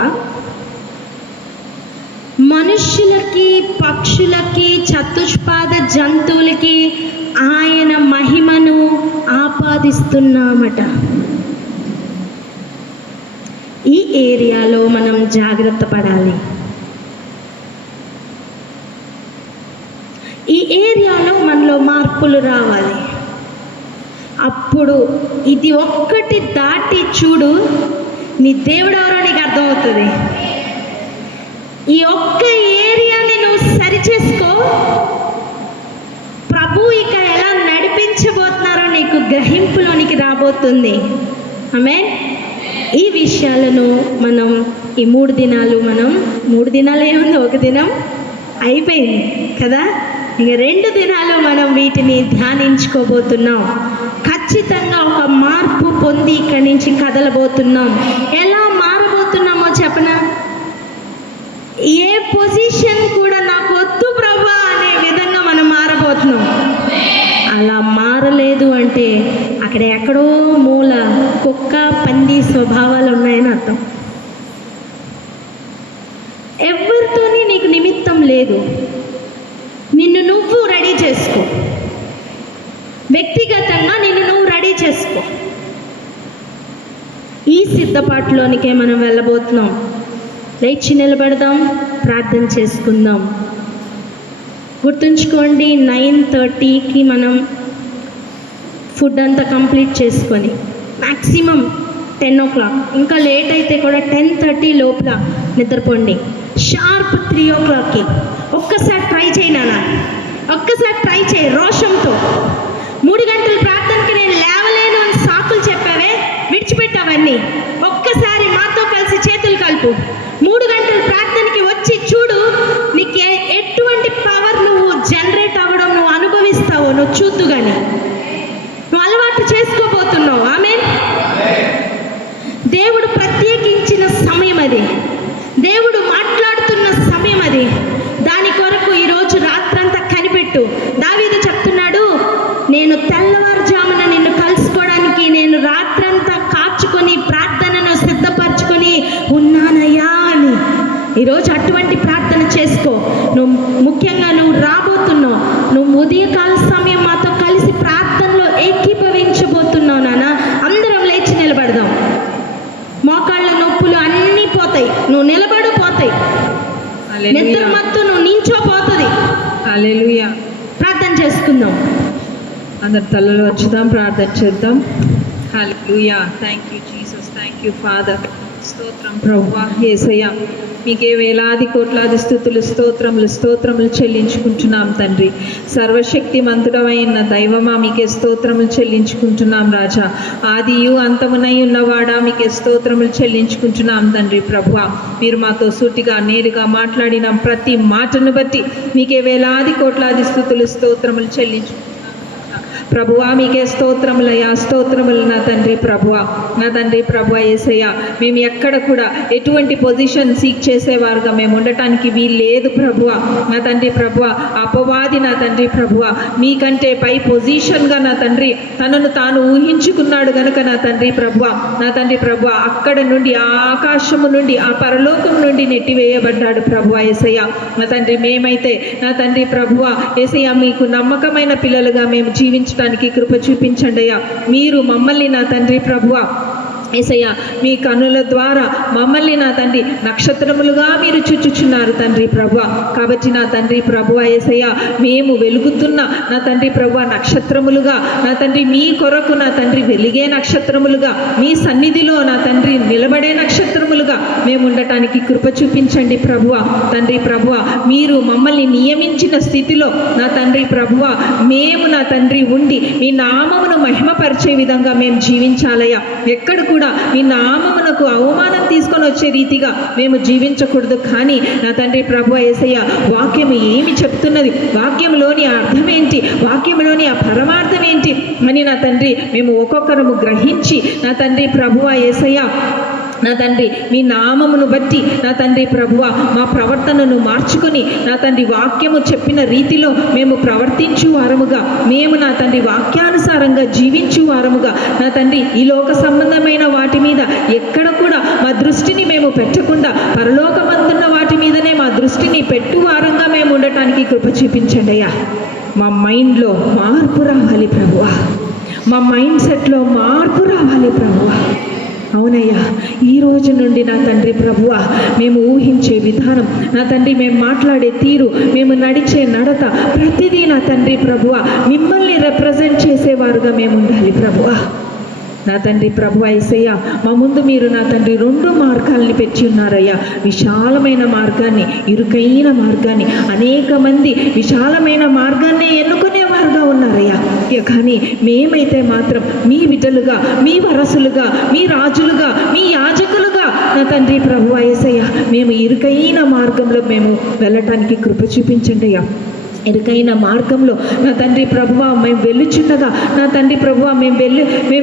మనుష్యులకి పక్షులకి చతుష్పాద జంతువులకి ఆయన మహిమను ఆపాదిస్తున్నామట. ఈ ఏరియాలో మనం జాగ్రత్త పడాలి. ఈ ఏరియాలో మనలో మార్పులు రావాలి. అప్పుడు ఇది ఒక్కటి దాటి చూడు, నీ దేవుడు ఎవరో నీకు అర్థమవుతుంది. ఈ ఒక్క ఏరియాని నువ్వు సరిచేసుకో, ప్రభు ఇక ఎలా నడిపించబోతున్నారో నీకు గ్రహింపులోనికి రాబోతుంది. ఆమేన్. ఈ విషయాలను మనం ఈ 3 దినాలు, మనం 3 దినాలు ఏముంది, ఒక దినం అయిపోయింది కదా, ఇక 2 దినాలు మనం వీటిని ధ్యానించుకోబోతున్నాం. ఖచ్చితంగా ఒక మార్పు పొంది ఇక్కడి నుంచి కదలబోతున్నాం. ఎలా మారబోతున్నామో చెప్పనా? ఏ పొజిషన్ కూడా నాకు వద్దు ప్రభా అనే విధంగా మనం మారబోతున్నాం. అలా మారలేదు అంటే అక్కడ ఎక్కడో మూల కుక్క పంది స్వభావాలు ఉన్నాయని అర్థం. ఎవరితోని నీకు నిమిత్తం లేదు. నిన్ను నువ్వు రెడీ చేసుకో, వ్యక్తిగతంగా నిన్ను నువ్వు రెడీ చేసుకో. ఈ సిద్ధపాటులోనికే మనం వెళ్ళబోతున్నాం. లేచి నిలబడదాం, ప్రార్థన చేసుకుందాం. గుర్తుంచుకోండి, 9:30కి మనం ఫుడ్ అంతా కంప్లీట్ చేసుకొని మ్యాక్సిమం 10 o'clock, ఇంకా లేట్ అయితే కూడా 10:30 లోపల నిద్రపోండి. షార్ప్ 3 o'clockకి ఒక్కసారి ట్రై చేయి నాన్న, ఒక్కసారి ట్రై చేయి రోషంతో. 3 గంటల ప్రార్థనకి నేను లేవలేను అని సాకులు చెప్పావే, విడిచిపెట్టావన్నీ. ఒక్కసారి మాతో కలిసి చేతులు కలుపు. 3 గంటల ప్రార్థనకి వచ్చి చూడు, నీకు ఎటువంటి పవర్ నువ్వు జనరేట్ అవ్వడం నువ్వు అనుభవిస్తావో నువ్వు చూద్దు కానీ నువ్వు అలవాటు చేసుకోబోతున్నావు. ఆమేన్. దేవుడు ప్రత్యేకించిన సమయం అది, దేవుడు మాట్లాడుతున్న సమయం అది. దాని కొరకు ఈరోజు రాత్రంతా కనిపెట్టు. దావీదు చెప్తున్నాడు, నేను తెల్లవారుజామున నిన్ను కలుసుకోవడానికి నేను రాత్రంతా కాచుకొని ప్రార్థనను సిద్ధపరచుకొని ఉన్నానయ్యా అని. ఈరోజు అటువంటి ప్రార్థన చేసుకో. నువ్వు ముఖ్యంగా నువ్వు రాబోతున్నావు, నువ్వు ఉదయకాల సమయం మాతో కలిసి ప్రార్థనలో ఏకీభవించబోతున్నావు నాన్న. అందరం లేచి నిలబడదాం. మోకాళ్ళ నొప్పులు అన్నీ పోతాయి, నువ్వు నిలబడు పోతాయి. నిద్ర మత్తు నువ్వు నించోపోతుంది. హల్లెలూయా. ప్రార్థన చేసుకుందాం. అందరి తలలో వచ్చుదాం, ప్రార్థన చేద్దాం. Hallelujah. Thank you Jesus, thank you father. స్తోత్రం ప్రభువా. యేసయ్య, మీకే వేలాది కోట్లాది స్తుతులు స్తోత్రములు చెల్లించుకుంటున్నాం తండ్రి. సర్వశక్తిమంతుడమైన దైవమా, మీకే స్తోత్రములు చెల్లించుకుంటున్నాం రాజా. ఆదియు అంతమునై ఉన్నవాడా, మీకే స్తోత్రములు చెల్లించుకుంటున్నాం తండ్రి. ప్రభువా, మీరు మాతో సూటిగా నేరుగా మాట్లాడిన ప్రతి మాటను బట్టి మీకే వేలాది కోట్లాది స్తుతులు స్తోత్రములు చెల్లించుకుంటున్నాం ప్రభువా. మీకే స్తోత్రములయ్యా, స్తోత్రములు నా తండ్రి ప్రభువా. నా తండ్రి ప్రభువా యేసయ్య, మేము ఎక్కడ కూడా ఎటువంటి పొజిషన్ సీక్ చేసేవారుగా మేము ఉండటానికి వీల్లేదు ప్రభువా. నా తండ్రి ప్రభువా, అపవాది నా తండ్రి ప్రభువా మీకంటే పై పొజిషన్గా నా తండ్రి తనను తాను ఊహించుకున్నాడు గనుక నా తండ్రి ప్రభువా, నా తండ్రి ప్రభువా అక్కడ నుండి ఆ ఆకాశము నుండి ఆ పరలోకం నుండి నెట్టివేయబడ్డాడు ప్రభువా యేసయ్య. నా తండ్రి మేమైతే నా తండ్రి ప్రభువా యేసయ్య మీకు నమ్మకమైన పిల్లలుగా మేము జీవించడానికి కృప చూపించండి అయ్యా. మీరు మమ్మల్ని నా తండ్రి ప్రభువా యేసయ్య మీ కన్నుల ద్వారా మమ్మల్ని నా తండ్రి నక్షత్రములుగా మీరు చూచుచున్నారు తండ్రి ప్రభువా. కాబట్టి నా తండ్రి ప్రభువా యేసయ్య, మేము వెలుగుతున్న నా తండ్రి ప్రభువా నక్షత్రములుగా నా తండ్రి మీ కొరకు నా తండ్రి వెలిగే నక్షత్రములుగా మీ సన్నిధిలో నా తండ్రి నిలబడే నక్షత్రములుగా మేము ఉండటానికి కృప చూపించండి ప్రభువా. తండ్రి ప్రభువా, మీరు మమ్మల్ని నియమించిన స్థితిలో నా తండ్రి ప్రభువా మేము నా తండ్రి ఉండి మీ నామమును మహిమపరిచే విధంగా మేము జీవించాలయ్యా. ఎక్కడ కూడా మీ నామమునకు అవమానం తీసుకొని వచ్చే రీతిగా మేము జీవించకూడదు. కానీ నా తండ్రి ప్రభువా యేసయ్య, వాక్యం ఏమి చెప్తున్నది, వాక్యంలోని అర్థం ఏంటి, వాక్యంలోని ఆ పరమార్థం ఏంటి అని నా తండ్రి మేము ఒక్కొక్కరము గ్రహించి నా తండ్రి ప్రభువా యేసయ్య నా తండ్రి మీ నామమును బట్టి నా తండ్రి ప్రభువా మా ప్రవర్తనను మార్చుకొని నా తండ్రి వాక్యము చెప్పిన రీతిలో మేము ప్రవర్తించు వారముగా, మేము నా తండ్రి వాక్యానుసారంగా జీవించు వారముగా నా తండ్రి ఈ లోక సంబంధమైన వాటి మీద ఎక్కడ కూడా మా దృష్టిని మేము పెట్టకుండా పరలోకమందున్న వాటి మీదనే మా దృష్టిని పెట్టు వారంగా మేము ఉండటానికి కృప చూపించండి అయ్యా. మా మైండ్లో మార్పు రావాలి ప్రభువా, మా మైండ్ సెట్లో మార్పు రావాలి ప్రభువా. అవునయ్యా, ఈ రోజు నుండి నా తండ్రి ప్రభువా మేము ఊహించే విధానం, నా తండ్రి మేము మాట్లాడే తీరు, మేము నడిచే నడత ప్రతిదీ నా తండ్రి ప్రభువా మిమ్మల్ని రిప్రజెంట్ చేసేవారుగా మేము ఉండాలి ప్రభువా. నా తండ్రి ప్రభువా యేసయ్య, మా ముందు మీరు నా తండ్రి 2 మార్గాల్ని పెట్టి ఉన్నారయ్యా. విశాలమైన మార్గాన్ని, ఇరుకైన మార్గాన్ని. అనేక మంది విశాలమైన మార్గాన్ని ఎన్నుకునేవారుగా ఉన్నారయ్యా. కానీ మేమైతే మాత్రం మీ బిడ్డలుగా, మీ వరసులుగా, మీ రాజులుగా, మీ యాజకులుగా నా తండ్రి ప్రభువా యేసయ్య మేము ఇరుకైన మార్గంలో మేము వెళ్ళటానికి కృప చూపించండి అయ్యా. ఇరుకైన మార్గంలో నా తండ్రి ప్రభువా మేము వెళ్ళుచుండగా నా తండ్రి ప్రభువా మేము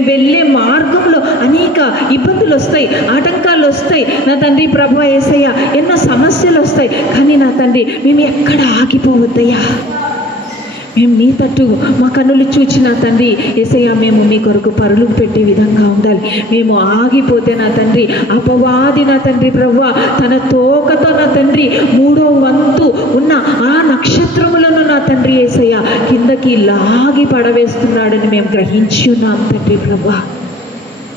వెళ్ళే మార్గంలో అనేక ఇబ్బందులు వస్తాయి, ఆటంకాలు వస్తాయి నా తండ్రి ప్రభువా యేసయ్య, ఎన్నో సమస్యలు వస్తాయి. కానీ నా తండ్రి మేము ఎక్కడ ఆగిపోవద్దయ్యా. మేము నీ తట్టు మా కన్నులు చూచిన తండ్రి యేసయ్య మేము మీ కొరకు పరులు పెట్టే విధంగా ఉండాలి. మేము ఆగిపోతే నా తండ్రి అపవాది నా తండ్రి ప్రభువా తన తోకతో నా తండ్రి 3వ వంతు ఉన్న ఆ నక్షత్రములను నా తండ్రి యేసయ్య కిందకి లాగి పడవేస్తున్నాడని మేము గ్రహించి ఉన్నాం తండ్రి ప్రభువా.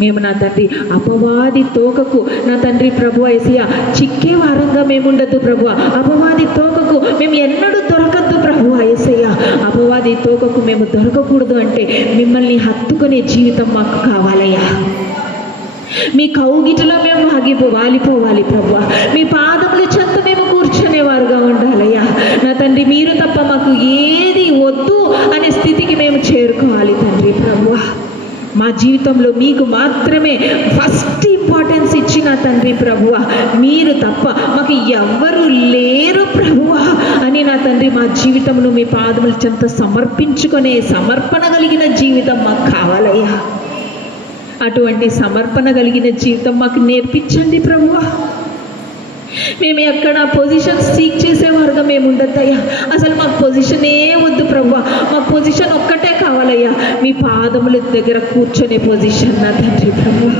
మేము నా తండ్రి అపవాది తోకకు నా తండ్రి ప్రభువా యేసయ్య చిక్కే వారంగా మేము ఉండద్దు ప్రభువా. అపవాది తోకకు మేము ఎన్నడూ దొరకద్దు ప్రభువా యేసయ్య. అపవాది తోకకు మేము దొరకకూడదు అంటే మిమ్మల్ని హత్తుకునే జీవితం మాకు కావాలయ్యా. మీ కౌగిటిలో మేము వాలిపోవాలి ప్రభువా. మీ పాదముల చెంత మేము కూర్చునేవారుగా ఉండాలయ్యా. నా తండ్రి మీరు తప్ప మాకు ఏది వద్దు అనే స్థితికి మేము చేరుకోవాలి తండ్రి ప్రభువా. మా జీవితంలో మీకు మాత్రమే ఫస్ట్ ఇంపార్టెన్స్ ఇచ్చి నా తండ్రి ప్రభువ మీరు తప్ప మాకు ఎవ్వరు లేరు ప్రభువ అని నా తండ్రి మా జీవితంలో మీ పాదముల చెంత సమర్పించుకునే సమర్పణ కలిగిన జీవితం మాకు కావాలయ్యా. అటువంటి సమర్పణ కలిగిన జీవితం మాకు నేర్పించండి ప్రభువా. మేము ఎక్కడ పొజిషన్ సీక్ చేసేవారుగా మేము ఉండద్దయ్యా. అసలు మాకు పొజిషనే వద్దు ప్రభువా, మాకు పొజిషన్ ఒక్కటే కావాలయ్యా, మీ పాదముల దగ్గర కూర్చొనే పొజిషన్ నా తండ్రి ప్రభువా.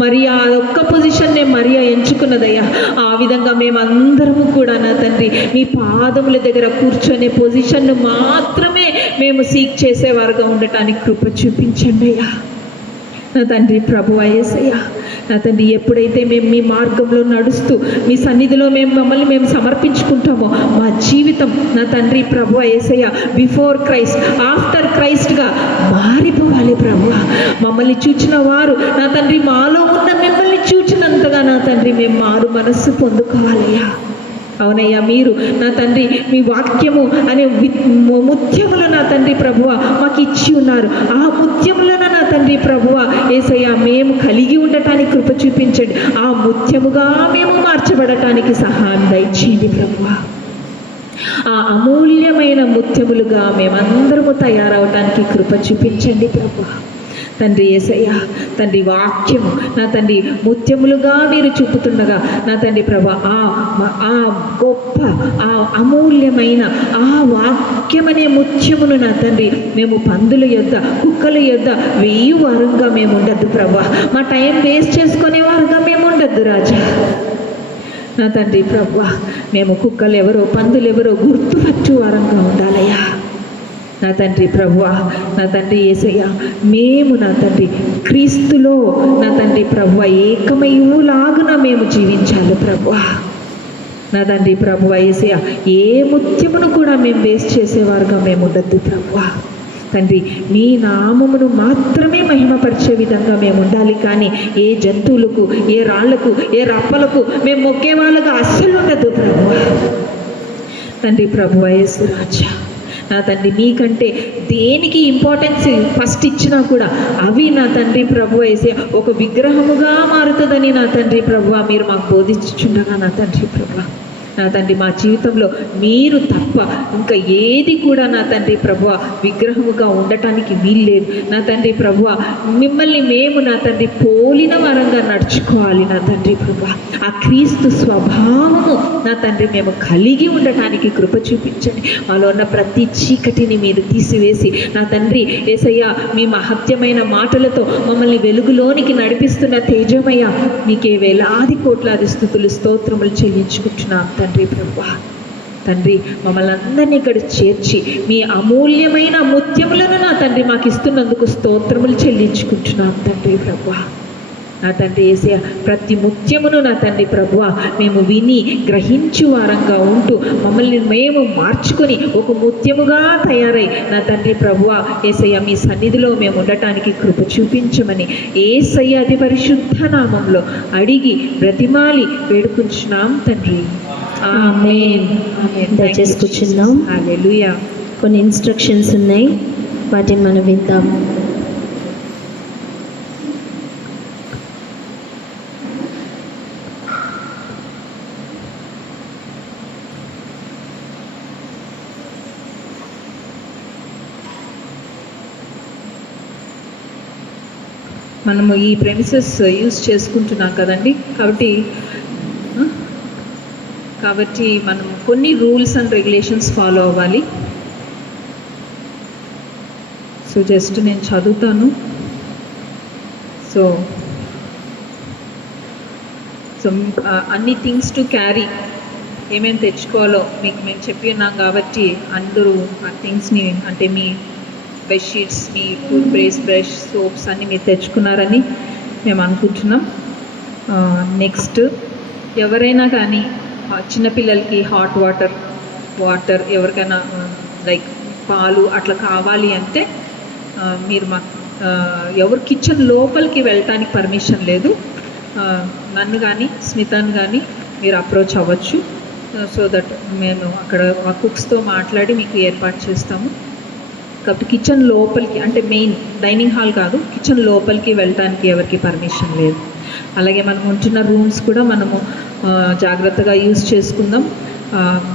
మరియా ఒక్క పొజిషన్నే మరియా ఎంచుకున్నదయ్యా. ఆ విధంగా మేమందరము కూడా నా తండ్రి మీ పాదముల దగ్గర కూర్చొనే పొజిషన్ను మాత్రమే మేము సీక్ చేసేవారుగా ఉండటానికి కృప చూపించండి అయ్యా. నా తండ్రి ప్రభువా యేసయ్యా, నా తండ్రి ఎప్పుడైతే మేము మీ మార్గంలో నడుస్తూ మీ సన్నిధిలో మమ్మల్ని మేము సమర్పించుకుంటామో మా జీవితం నా తండ్రి ప్రభువా యేసయ్యా బిఫోర్ క్రైస్ట్ ఆఫ్టర్ క్రైస్ట్గా మారిపోవాలి ప్రభువా. మమ్మల్ని చూచిన వారు నా తండ్రి మాలో ఉన్న మిమ్మల్ని చూచినంతగా నా తండ్రి మేము మారు మనస్సు పొందుకోవాలయ్యా. అవునయ్యా, మీరు నా తండ్రి మీ వాక్యము అనే ముత్యములు నా తండ్రి ప్రభువ మాకు ఇచ్చి ఉన్నారు. ఆ ముత్యములను నా తండ్రి ప్రభువ యేసయ్యా మేము కలిగి ఉండటానికి కృప చూపించండి. ఆ ముత్యముగా మేము మార్చబడటానికి సహాయం దయచేయండి ప్రభువ. ఆ అమూల్యమైన ముత్యములుగా మేమందరము తయారవటానికి కృప చూపించండి ప్రభువ. తండ్రి యేసయ్యా, తండ్రి వాక్యము నా తండ్రి ముత్యములుగా మీరు చూపుతుండగా నా తండ్రి ప్రభా ఆ గొప్ప ఆ అమూల్యమైన ఆ వాక్యమనే ముత్యమును నా తండ్రి మేము పందుల యొద్ద కుక్కల యొద్ద వేయు వారంగా మేము ఉండద్దు ప్రభా. మా టైం వేస్ట్ చేసుకునే వారుగా మేము ఉండద్దు రాజా. నా తండ్రి ప్రభా, మేము కుక్కలు ఎవరో పందులు ఎవరో గుర్తుపట్టు వారంగా ఉండాలయ్యా. నా తండ్రి ప్రభువా, నా తండ్రి యేసయ్యా, మేము నా తండ్రి క్రీస్తులో నా తండ్రి ప్రభువా ఏకమయులాగున మేము జీవించాలి ప్రభువా. నా తండ్రి ప్రభువా యేసయ్యా, ఏ ముత్యమును కూడా మేము వేస్ట్ చేసేవారుగా మేము ఉండద్దు ప్రభువా. తండ్రి మీ నామమును మాత్రమే మహిమపరిచే విధంగా మేము ఉండాలి. కానీ ఏ జంతువులకు ఏ రాళ్లకు ఏ రప్పలకు మేము మొక్కే వాళ్ళగా అస్సలు ఉండద్దు ప్రభువా. తండ్రి ప్రభువా యేసు రాజా, నా తండ్రి మీకంటే దేనికి ఇంపార్టెన్స్ ఫస్ట్ ఇచ్చినా కూడా అవి నా తండ్రి ప్రభువా యేసయ్యా ఒక విగ్రహముగా మారుతుందని నా తండ్రి ప్రభువా మీరు మాకు బోధించుచుండగా నా తండ్రి ప్రభువా, నా తండ్రి మా జీవితంలో మీరు తప్ప ఇంకా ఏది కూడా నా తండ్రి ప్రభువా విగ్రహముగా ఉండటానికి వీల్లేదు. నా తండ్రి ప్రభువా మిమ్మల్ని మేము నా తండ్రి పోలిన వరంగా నడుచుకోవాలి. నా తండ్రి ప్రభువా ఆ క్రీస్తు స్వభావము నా తండ్రి మేము కలిగి ఉండటానికి కృప చూపించండి. మాలో ఉన్న ప్రతి చీకటిని మీరు తీసివేసి నా తండ్రి యేసయ్యా మీ మహత్యమైన మాటలతో మమ్మల్ని వెలుగులోనికి నడిపిస్తున్న తేజమయ్య మీకే వేలాది కోట్లాది స్తుతులు స్తోత్రములు చెల్లించుకుంటున్నాం తండ్రి ప్రభువా. తండ్రి మమ్మల్ని అందరినీ ఇక్కడ చేర్చి మీ అమూల్యమైన ముత్యములను నా తండ్రి మాకు ఇస్తున్నందుకు స్తోత్రములు చెల్లించుకుంటున్నాం తండ్రి ప్రభువా. నా తండ్రి యేసయ్యా ప్రతి ముత్యమును నా తండ్రి ప్రభువా మేము విని గ్రహించు వారంగా ఉంటూ మమ్మల్ని మేము మార్చుకొని ఒక ముత్యముగా తయారై నా తండ్రి ప్రభువా యేసయ్యా మీ సన్నిధిలో మేము ఉండటానికి కృప చూపించమని యేసయ్య అతి పరిశుద్ధ నామంలో అడిగి బ్రతిమాలి వేడుకుంటున్నాం తండ్రి. ఆమేన్. దయచేసి కూర్చుందాం. హల్లెలూయా. కొన్ని ఇన్స్ట్రక్షన్స్ ఉన్నాయి, వాటిని మనం విందాం. మనము ఈ ప్రెమిసెస్ యూజ్ చేసుకుంటున్నాం కదండి, కాబట్టి మనం కొన్ని రూల్స్ అండ్ రెగ్యులేషన్స్ ఫాలో అవ్వాలి. సో జస్ట్ నేను చదువుతాను. సో అన్ని థింగ్స్ టు క్యారీ ఏమేమి తెచ్చుకోవాలో మీకు మేము చెప్పి ఉన్నాం కాబట్టి అందరూ ఆ థింగ్స్ని అంటే మీ బెడ్షీట్స్ మీ టూత్ పేస్ట్ బ్రష్ సోప్స్ అన్నీ మీరు తెచ్చుకున్నారని మేము అనుకుంటున్నాం. నెక్స్ట్ ఎవరైనా కానీ చిన్నపిల్లలకి హాట్ వాటర్ ఎవరికైనా లైక్ పాలు అట్లా కావాలి అంటే మీరు ఎవరు కిచెన్ లోపలికి వెళ్ళటానికి పర్మిషన్ లేదు. నన్ను కానీ స్మితాన్ని కానీ మీరు అప్రోచ్ అవ్వచ్చు. సో దట్ మేము అక్కడ ఆ కుక్స్తో మాట్లాడి మీకు ఏర్పాటు చేస్తాము. కాబట్టి కిచెన్ లోపలికి అంటే మెయిన్ డైనింగ్ హాల్ కాదు, కిచెన్ లోపలికి వెళ్ళటానికి ఎవరికి పర్మిషన్ లేదు. అలాగే మనం ఉంటున్న రూమ్స్ కూడా మనము జాగ్రత్తగా యూజ్ చేసుకుందాం.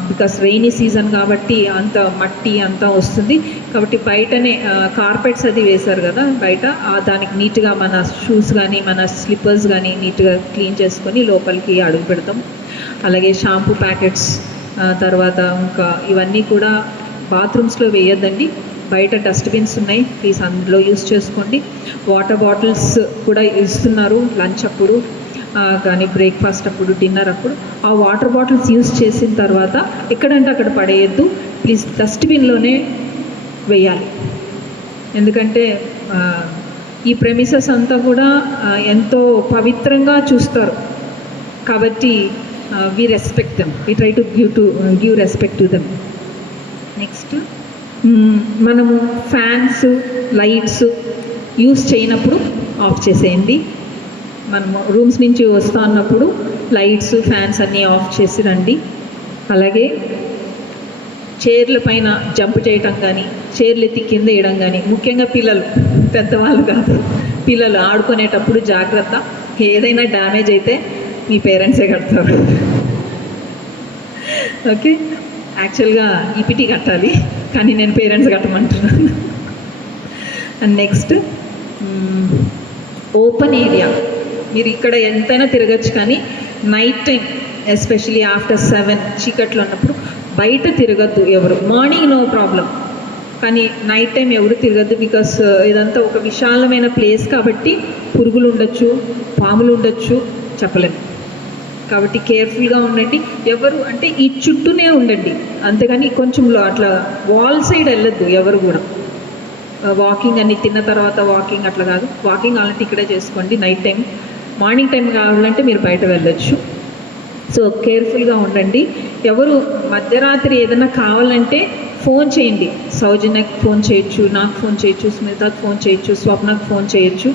బికాస్ రెయినీ సీజన్ కాబట్టి అంత మట్టి అంతా వస్తుంది కాబట్టి బయటనే కార్పెట్స్ అది వేశారు కదా బయట, దానికి నీట్గా మన షూస్ కానీ మన స్లిప్పర్స్ కానీ నీట్గా క్లీన్ చేసుకొని లోపలికి అడుగు పెడతాం. అలాగే షాంపూ ప్యాకెట్స్, తర్వాత ఇంకా ఇవన్నీ కూడా బాత్రూమ్స్లో వేయొద్దండి. బయట డస్ట్బిన్స్ ఉన్నాయి, ప్లీజ్ అందులో యూస్ చేసుకోండి. వాటర్ బాటిల్స్ కూడా ఇస్తున్నారు లంచ్ అప్పుడు కానీ బ్రేక్ఫాస్ట్ అప్పుడు, డిన్నర్ అప్పుడు. ఆ వాటర్ బాటిల్స్ యూస్ చేసిన తర్వాత ఎక్కడంటే అక్కడ పడేయద్దు, ప్లీజ్ డస్ట్బిన్లోనే వేయాలి. ఎందుకంటే ఈ ప్రెమిసెస్ అంతా కూడా ఎంతో పవిత్రంగా చూస్తారు కాబట్టి we respect them, we try to give respect to them. Next మనము ఫ్యాన్స్, లైట్స్ యూస్ చేయనప్పుడు ఆఫ్ చేసేయండి. మనము రూమ్స్ నుంచి వస్తా అన్నప్పుడు లైట్స్, ఫ్యాన్స్ అన్నీ ఆఫ్ చేసి రండి. అలాగే చైర్ల పైన జంప్ చేయటం కానీ, చైర్లు ఎత్తి కింద వేయడం కానీ, ముఖ్యంగా పిల్లలు, పెద్దవాళ్ళు కాదు, పిల్లలు ఆడుకునేటప్పుడు జాగ్రత్త. ఏదైనా డ్యామేజ్ అయితే మీ పేరెంట్సే కడతారు. ఓకే, యాక్చువల్గా ఈపీటీ కట్టాలి కానీ నేను పేరెంట్స్ కట్టమంటున్నాను. And next open area. మీరు ఇక్కడ ఎంతైనా తిరగచ్చు కానీ నైట్ టైం ఎస్పెషలీ ఆఫ్టర్ 7 చీకట్లో ఉన్నప్పుడు బయట తిరగద్దు ఎవరు. మార్నింగ్ నో ప్రాబ్లం కానీ నైట్ టైం ఎవరు తిరగద్దు. బికాస్ ఇదంతా ఒక విశాలమైన ప్లేస్ కాబట్టి పురుగులు ఉండొచ్చు, పాములు ఉండొచ్చు, చెప్పలేము. కాబట్టి కేర్ఫుల్గా ఉండండి. ఎవరు అంటే ఈ చుట్టూనే ఉండండి, అంతేగాని కొంచెం అట్లా వాల్ సైడ్ వెళ్ళొద్దు ఎవరు కూడా. వాకింగ్ అని తిన్న తర్వాత వాకింగ్ అట్లా కాదు, వాకింగ్ అలాంటి ఇక్కడే చేసుకోండి నైట్ టైం. మార్నింగ్ టైం కావాలంటే మీరు బయట వెళ్ళొచ్చు. సో కేర్ఫుల్గా ఉండండి. ఎవరు మధ్యరాత్రి ఏదైనా కావాలంటే ఫోన్ చేయండి. సౌజన్యకు ఫోన్ చేయొచ్చు, నాకు ఫోన్ చేయొచ్చు, స్మితకు ఫోన్ చేయొచ్చు, స్వప్నకు ఫోన్ చేయొచ్చు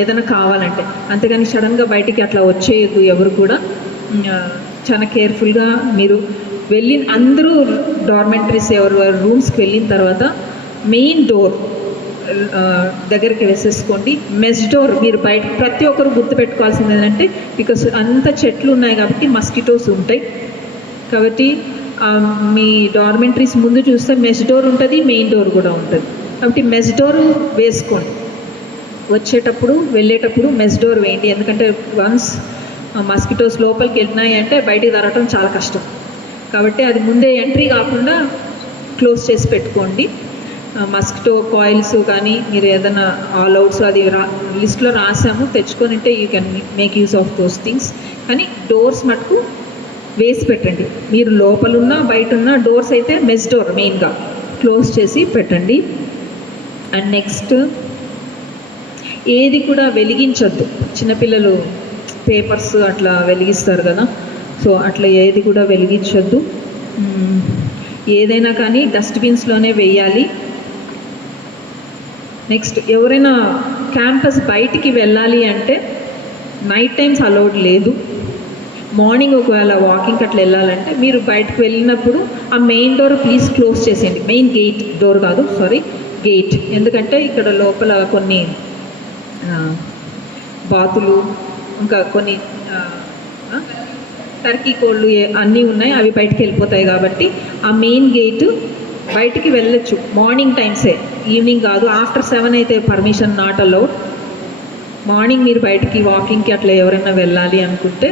ఏదైనా కావాలంటే. అంతేగాని సడన్గా బయటికి అట్లా వచ్చేయద్దు ఎవరు కూడా. చాలా కేర్ఫుల్గా మీరు అందరూ డార్మెంటరీస్ ఎవరు రూమ్స్కి వెళ్ళిన తర్వాత మెయిన్ డోర్ దగ్గరికి వేసేసుకోండి. మెస్ డోర్ మీరు బయట ప్రతి ఒక్కరు గుర్తుపెట్టుకోవాల్సింది ఏంటంటే, బికాస్ అంత చెట్లు ఉన్నాయి కాబట్టి మస్కిటోస్ ఉంటాయి కాబట్టి మీ డార్మెంటరీస్ ముందు చూస్తే మెస్ డోర్ ఉంటుంది, మెయిన్ డోర్ కూడా ఉంటుంది. కాబట్టి మెస్ డోర్ వేసుకోండి. వచ్చేటప్పుడు వెళ్ళేటప్పుడు మెస్ డోర్ వేయండి. ఎందుకంటే వన్స్ మస్కిటోస్ లోపలికి వెళ్ళినాయి అంటే బయటికి తరగటం చాలా కష్టం కాబట్టి అది ముందే ఎంట్రీ కాకుండా క్లోజ్ చేసి పెట్టుకోండి. మస్కిటో కాయిల్స్ కానీ మీరు ఏదైనా ఆల్ అవుట్స్ అది లిస్ట్లో రాసాము, తెచ్చుకొని ఉంటే you can make use of those things. కానీ డోర్స్ మటుకు వేసి పెట్టండి. మీరు లోపలున్నా బయట ఉన్న డోర్స్ అయితే మెస్ డోర్ మెయిన్గా క్లోజ్ చేసి పెట్టండి. అండ్ నెక్స్ట్ ఏది కూడా వెలిగించొద్దు. చిన్నపిల్లలు పేపర్స్ అట్లా వెలిగిస్తారు కదా, సో అట్లా ఏది కూడా వెలిగించొద్దు. ఏదైనా కానీ డస్ట్బిన్స్లోనే వేయాలి. నెక్స్ట్ ఎవరైనా క్యాంపస్ బయటికి వెళ్ళాలి అంటే నైట్ టైమ్స్ అలౌడ్ లేదు. మార్నింగ్ ఒకవేళ వాకింగ్కి అట్లా వెళ్ళాలంటే మీరు బయటకు వెళ్ళినప్పుడు ఆ మెయిన్ డోర్ ప్లీజ్ క్లోజ్ చేసేయండి. మెయిన్ గేట్, డోర్ కాదు సారీ, గేట్. ఎందుకంటే ఇక్కడ లోపల కొన్ని బాతులు ఇంకా కొన్ని టర్కీ కోళ్ళు అన్నీ ఉన్నాయి, అవి బయటికి వెళ్ళిపోతాయి కాబట్టి ఆ మెయిన్ గేటు బయటికి వెళ్ళొచ్చు మార్నింగ్ టైమ్సే, ఈవినింగ్ కాదు. ఆఫ్టర్ 7 అయితే పర్మిషన్ నాట్ అలౌడ్. మార్నింగ్ మీరు బయటికి వాకింగ్కి అట్లా ఎవరైనా వెళ్ళాలి అనుకుంటే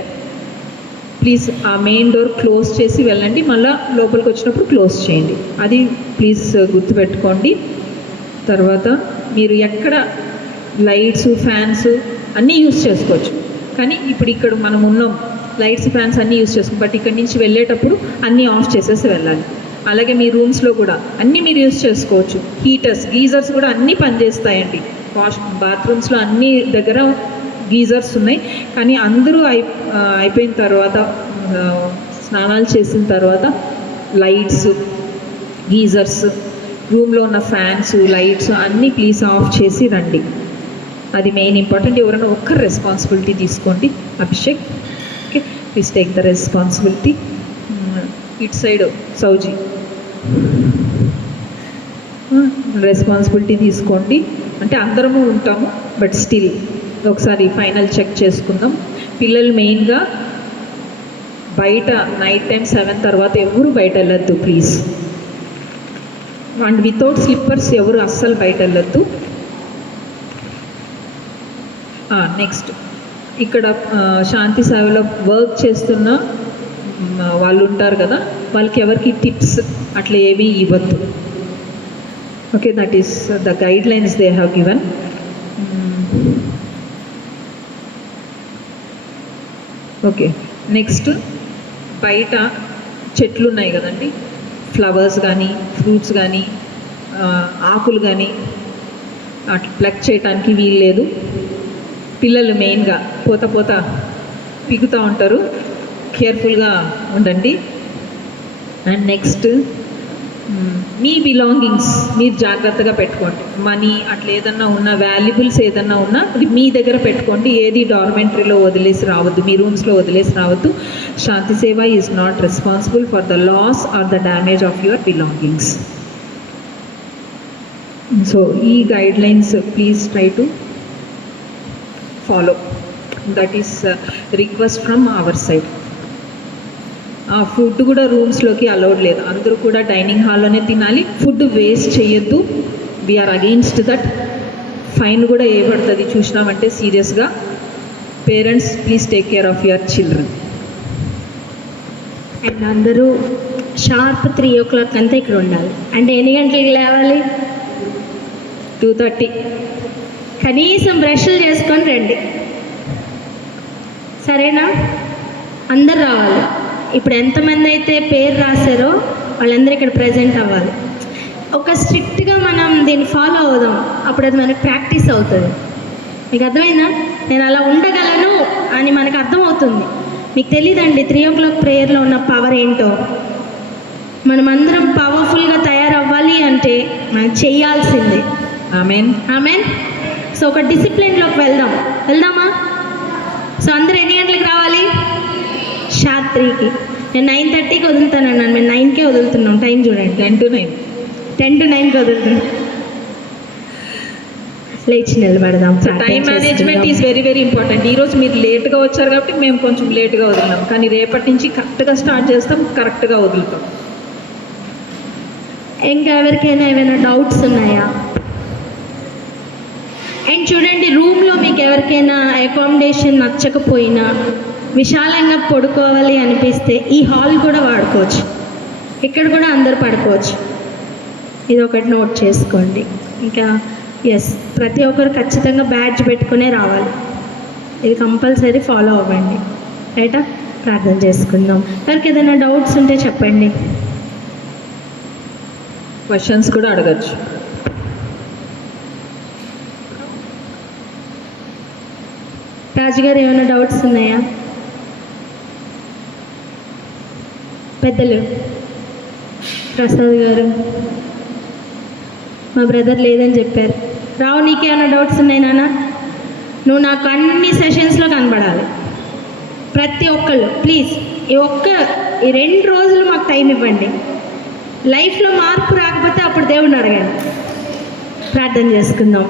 ప్లీజ్ ఆ మెయిన్ డోర్ క్లోజ్ చేసి వెళ్ళండి. మళ్ళీ లోపలికి వచ్చినప్పుడు క్లోజ్ చేయండి. అది ప్లీజ్ గుర్తుపెట్టుకోండి. తర్వాత మీరు ఎక్కడ లైట్స్, ఫ్యాన్స్ అన్నీ యూస్ చేసుకోవచ్చు. కానీ ఇప్పుడు ఇక్కడ మనం ఉన్నాం, లైట్స్, ఫ్యాన్స్ అన్నీ యూస్ చేసుకోం. బట్ ఇక్కడ నుంచి వెళ్ళేటప్పుడు అన్నీ ఆఫ్ చేసేసి వెళ్ళాలి. అలాగే మీ రూమ్స్లో కూడా అన్నీ మీరు యూస్ చేసుకోవచ్చు. హీటర్స్, గీజర్స్ కూడా అన్నీ పనిచేస్తాయండి. బాత్రూమ్స్లో అన్ని దగ్గర గీజర్స్ ఉన్నాయి. కానీ అందరూ అయిపోయిన తర్వాత స్నానాలు చేసిన తర్వాత లైట్స్, గీజర్స్, రూమ్లో ఉన్న ఫ్యాన్స్, లైట్స్ అన్నీ ప్లీజ్ ఆఫ్ చేసి రండి. అది మెయిన్ ఇంపార్టెంట్. ఎవరైనా ఒక్కరు రెస్పాన్సిబిలిటీ తీసుకోండి. Abhishek, okay, please take the responsibility. It side సౌజీ రెస్పాన్సిబిలిటీ తీసుకోండి. అంటే అందరము ఉంటాము బట్ స్టిల్ ఒకసారి ఫైనల్ చెక్ చేసుకుందాం. పిల్లలు మెయిన్గా బయట నైట్ టైం 7 తర్వాత ఎవరు బయట వెళ్ళొద్దు ప్లీజ్. అండ్ వితౌట్ స్లిప్పర్స్ ఎవరు అస్సలు బయట వెళ్ళొద్దు. నెక్స్ట్ ఇక్కడ శాంతి సేవలో వర్క్ చేస్తున్న వాళ్ళు ఉంటారు కదా, వాళ్ళకి ఎవరికి టిప్స్ అట్లా ఏవి ఇవ్వద్దు. Okay, that is the guide lines they have given. Okay, next బయట చెట్లు ఉన్నాయి కదండి, ఫ్లవర్స్ కానీ ఫ్రూట్స్ కానీ ఆకులు కానీ అట్లా ప్లక్ చేయడానికి వీలు లేదు. పిల్లలు మెయిన్గా పోత పీకుతూ ఉంటారు, కేర్ఫుల్గా ఉండండి. అండ్ నెక్స్ట్ మీ బిలాంగింగ్స్ మీరు జాగ్రత్తగా పెట్టుకోండి. మనీ అట్లా ఏదన్నా ఉన్నా, వాల్యుబుల్స్ ఏదన్నా ఉన్నా అది మీ దగ్గర పెట్టుకోండి. ఏది డార్మెంటరీలో వదిలేసి రావద్దు, మీ రూమ్స్లో వదిలేసి రావద్దు. Shanti Seva is not responsible for the loss or the damage of your belongings. So ఈ guidelines please try to follow. That is request from our side. Food కూడా రూమ్స్లోకి అలౌడ్ లేదు, అందరూ కూడా డైనింగ్ హాల్లోనే తినాలి. ఫుడ్ వేస్ట్ చేయొద్దు. We are against that. ఫైన్ కూడా ఏపడుతుంది చూసినామంటే సీరియస్గా. Parents please take care of your children. And అందరూ షార్ప్ 3 o'clock అంతా ఇక్కడ ఉండాలి. అంటే ఎన్ని గంటలకు లేవాలి? 2:30. కనీసం బ్రష్లు చేసుకొని రండి, సరేనా? అందరు రావాలి. ఇప్పుడు ఎంతమంది అయితే పేరు రాశారో వాళ్ళందరూ ఇక్కడ ప్రజెంట్ అవ్వాలి. ఒక స్ట్రిక్ట్గా మనం దీన్ని ఫాలో అవుదాం, అప్పుడు అది మనకు ప్రాక్టీస్ అవుతుంది. మీకు అర్థమైందా? నేను అలా ఉండగలను అని మనకు అర్థమవుతుంది. మీకు తెలియదండి 3 o'clock ప్రేయర్లో ఉన్న పవర్ ఏంటో. మనమందరం పవర్ఫుల్గా తయారవ్వాలి అంటే మనం చేయాల్సిందే. Amen, amen. సో ఒక డిసిప్లిన్లోకి వెళ్దామా? సో అందరూ ఎన్ని గంటలకు రావాలి? షార్ప్ 3కి. నేను 9:30కి వదులుతానన్నాను, మేము 9కే వదులుతున్నాం. టైం చూడండి, 10 to 9. 10 to 9కి వదులుతున్నాం. లేచి నిలబడదాం. Time management is very very important. ఈరోజు మీరు లేట్గా వచ్చారు కాబట్టి మేము కొంచెం లేట్గా వదిలినాం, కానీ రేపటి నుంచి కరెక్ట్గా స్టార్ట్ చేస్తాం, కరెక్ట్గా వదులుతాం. ఇంకా ఎవరికైనా ఏమైనా డౌట్స్ ఉన్నాయా? అండ్ చూడండి, రూమ్లో మీకు ఎవరికైనా అకామిడేషన్ నచ్చకపోయినా, విశాలంగా పడుకోవాలి అనిపిస్తే ఈ హాల్ కూడా వాడుకోవచ్చు. ఇక్కడ కూడా అందరు పడుకోవచ్చు. ఇది ఒకటి నోట్ చేసుకోండి. ఇంకా ప్రతి ఒక్కరు ఖచ్చితంగా బ్యాడ్జ్ పెట్టుకునే రావాలి. ఇది కంపల్సరీ ఫాలో అవ్వండి, రైటా? ప్రార్థన చేసుకుందాం. ఎవరికి ఏదైనా డౌట్స్ ఉంటే చెప్పండి. క్వశ్చన్స్ కూడా అడగచ్చు. రాజుగారు ఏమైనా డౌట్స్ ఉన్నాయా? పెద్దలు, ప్రసాద్ గారు, మా బ్రదర్ లేదని చెప్పారు. రావు, నీకేమైనా డౌట్స్ ఉన్నాయి నాన్న? నువ్వు నాకు అన్ని సెషన్స్లో కనబడాలి. ప్రతి ఒక్కళ్ళు ప్లీజ్ ఈ 2 రోజులు మాకు టైం ఇవ్వండి. లైఫ్లో మార్పు రాకపోతే అప్పుడు దేవుడిని అడగండి. ప్రార్థన చేసుకుందాం.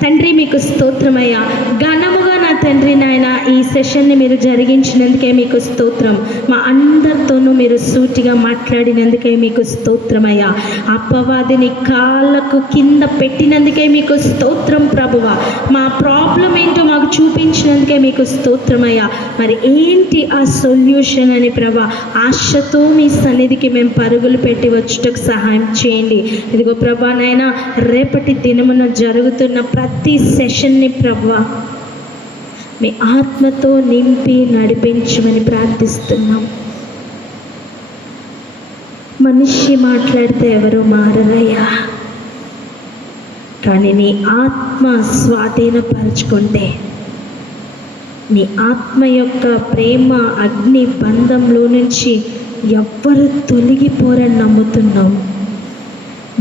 తండ్రి, మీకు స్తోత్రమయ్యా. ఘనముగా నా తండ్రి నాయన ఈ సెషన్ని మీరు జరిగించినందుకే మీకు స్తోత్రం. మా అందరితోనూ మీరు సూటిగా మాట్లాడినందుకే మీకు స్తోత్రమయ్యా. అపవాదిని కాళ్ళకు కింద పెట్టినందుకే మీకు స్తోత్రం ప్రభువా. మా ప్రాబ్లం ఏంటో మాకు చూపించినందుకే మీకు స్తోత్రమయ్యా. మరి ఏంటి ఆ సొల్యూషన్ అని ప్రభా, ఆశతో మీ సన్నిధికి మేము పరుగులు పెట్టి వచ్చుటకు సహాయం చేయండి. ఇదిగో ప్రభా నాయన, రేపటి దినమున జరుగుతున్న ప్రతి సెషన్ని ప్రభువా మీ ఆత్మతో నింపి నడిపించమని ప్రార్థిస్తున్నాం. మనిషి మాట్లాడితే ఎవరు మారరయ్యా, కానీ నీ ఆత్మ స్వాధీనపరచుకుంటే, నీ ఆత్మ యొక్క ప్రేమ అగ్ని బంధంలో నుంచి ఎవ్వరు తొలగిపోరని నమ్ముతున్నాం.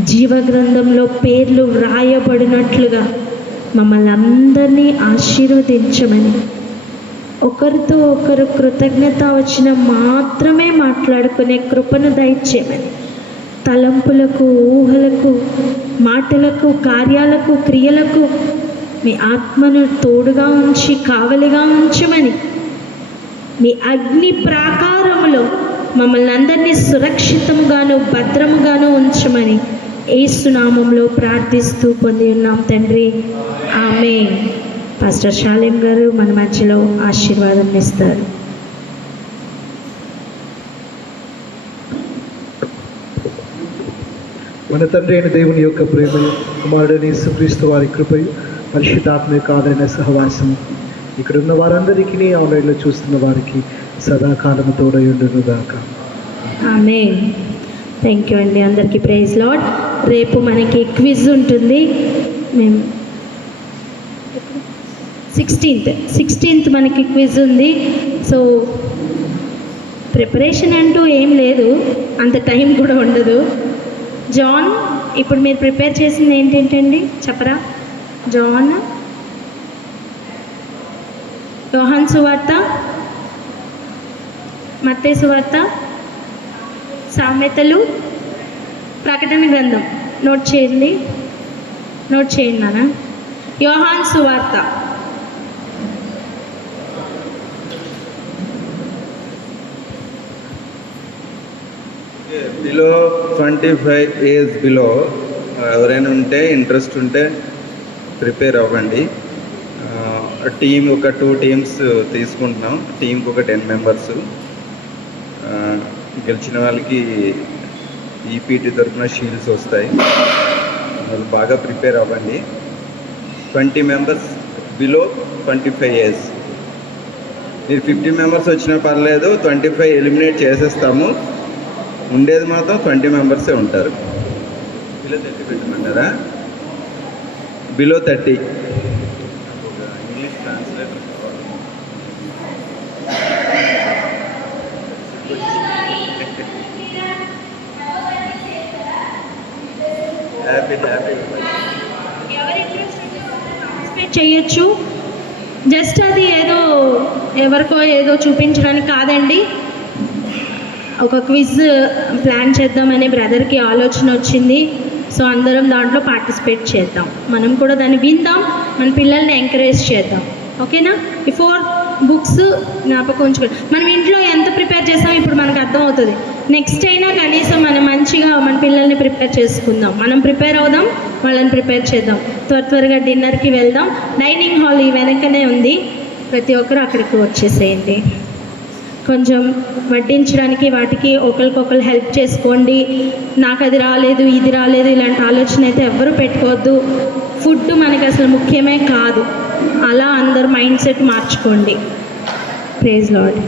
జీవగ్రంథంలో పేర్లు వ్రాయబడినట్లుగా మమ్మల్ని అందరినీ ఆశీర్వదించమని, ఒకరితో ఒకరు కృతజ్ఞత వచ్చిన మాత్రమే మాట్లాడుకునే కృపను దయచేయమని, తలంపులకు, ఊహలకు, మాటలకు, కార్యాలకు, క్రియలకు మీ ఆత్మను తోడుగా ఉంచి కావలిగా ఉంచమని, మీ అగ్ని ప్రాకారములో మమ్మల్ని అందరినీ సురక్షితముగాను భద్రముగాను ఉంచమని యేసు నామములో ప్రార్థిస్తూ పొంది ఉన్నాం తండ్రి. ఆమేన్. పాస్టర్ షాలేం గారు మన మధ్యలో ఆశీర్వాదం ఇస్తారు. మన తండ్రి అయిన దేవుని యొక్క ప్రేమయు, కుమారుడైన యేసుక్రీస్తు వారి కృపయు, పరిశుద్ధాత్మ యొక్క ఆదరణ సహవాసము ఇక్కడ ఉన్న వారందరికీ, ఆన్లైన్లో చూస్తున్న వారికి సదాకాలము తోడయుండును గాక. ఆమేన్. థ్యాంక్ యూ అండి. అందరికీ ప్రైజ్ లార్డ్. రేపు మనకి క్విజ్ ఉంటుంది. మేము 16th మనకి క్విజ్ ఉంది. సో ప్రిపరేషన్ అంటూ ఏం లేదు, అంత టైం కూడా ఉండదు. జాన్, ఇప్పుడు మీరు ప్రిపేర్ చేసింది ఏంటండి చెప్పరా? జాన్, యోహాను సువార్త, మత్తయి సువార్త, సామెతలు, ప్రకటన గ్రంథం నోట్ చేయండి నాన్న. యోహాను సువార్త. బిలో 25 ఏజ్ బిలో ఎవరైనా ఉంటే, ఇంట్రెస్ట్ ఉంటే ప్రిపేర్ అవ్వండి. టీం ఒక 2 టీమ్స్ తీసుకుంటున్నాం. టీంకి ఒక 10 మెంబర్స్. గెలిచిన వాళ్ళకి ఈపీటీ తరఫున షీల్డ్స్ వస్తాయి. వాళ్ళు బాగా ప్రిపేర్ అవ్వండి. 20 మెంబర్స్ బిలో 25 ఏజ్. మీరు 50 మెంబర్స్ వచ్చినా పర్లేదు, 25 ఎలిమినేట్ చేసేస్తాము. ఉండేది మాత్రం 20 మెంబర్సే ఉంటారు. బిలో 30 పెట్టమంటారా? Below 30. English translator happy participate చేయొచ్చు. జస్ట్ అది ఏదో ఎవరికో ఏదో చూపించడానికి కాదండి. ఒక క్విజ్ ప్లాన్ చేద్దామని బ్రదర్కి ఆలోచన వచ్చింది. సో అందరం దాంట్లో పార్టిసిపేట్ చేద్దాం. మనం కూడా దాన్ని విందాం, మన పిల్లల్ని ఎంకరేజ్ చేద్దాం. ఓకేనా? బిఫోర్ బుక్స్ జ్ఞాపకం ఉంచుకోండి. మనం ఇంట్లో ఎంత ప్రిపేర్ చేస్తామో ఇప్పుడు మనకు అర్థమవుతుంది. నెక్స్ట్ అయినా కనీసం మనం మంచిగా మన పిల్లల్ని ప్రిపేర్ చేసుకుందాం. మనం ప్రిపేర్ అవుదాం, వాళ్ళని ప్రిపేర్ చేద్దాం. త్వరగా డిన్నర్కి వెళ్దాం. డైనింగ్ హాల్ ఈ వెనకనే ఉంది. ప్రతి ఒక్కరు అక్కడికి వచ్చేసేయండి. కొంచెం వడ్డించడానికి వాటికి ఒకరికొకరు హెల్ప్ చేసుకోండి. నాకు అది రాలేదు, ఇది రాలేదు, ఇలాంటి ఆలోచన అయితే ఎవ్వరూ పెట్టుకోవద్దు. ఫుడ్ మనకి అసలు ముఖ్యమే కాదు. అలా అందరు మైండ్ సెట్ మార్చుకోండి. Praise lord.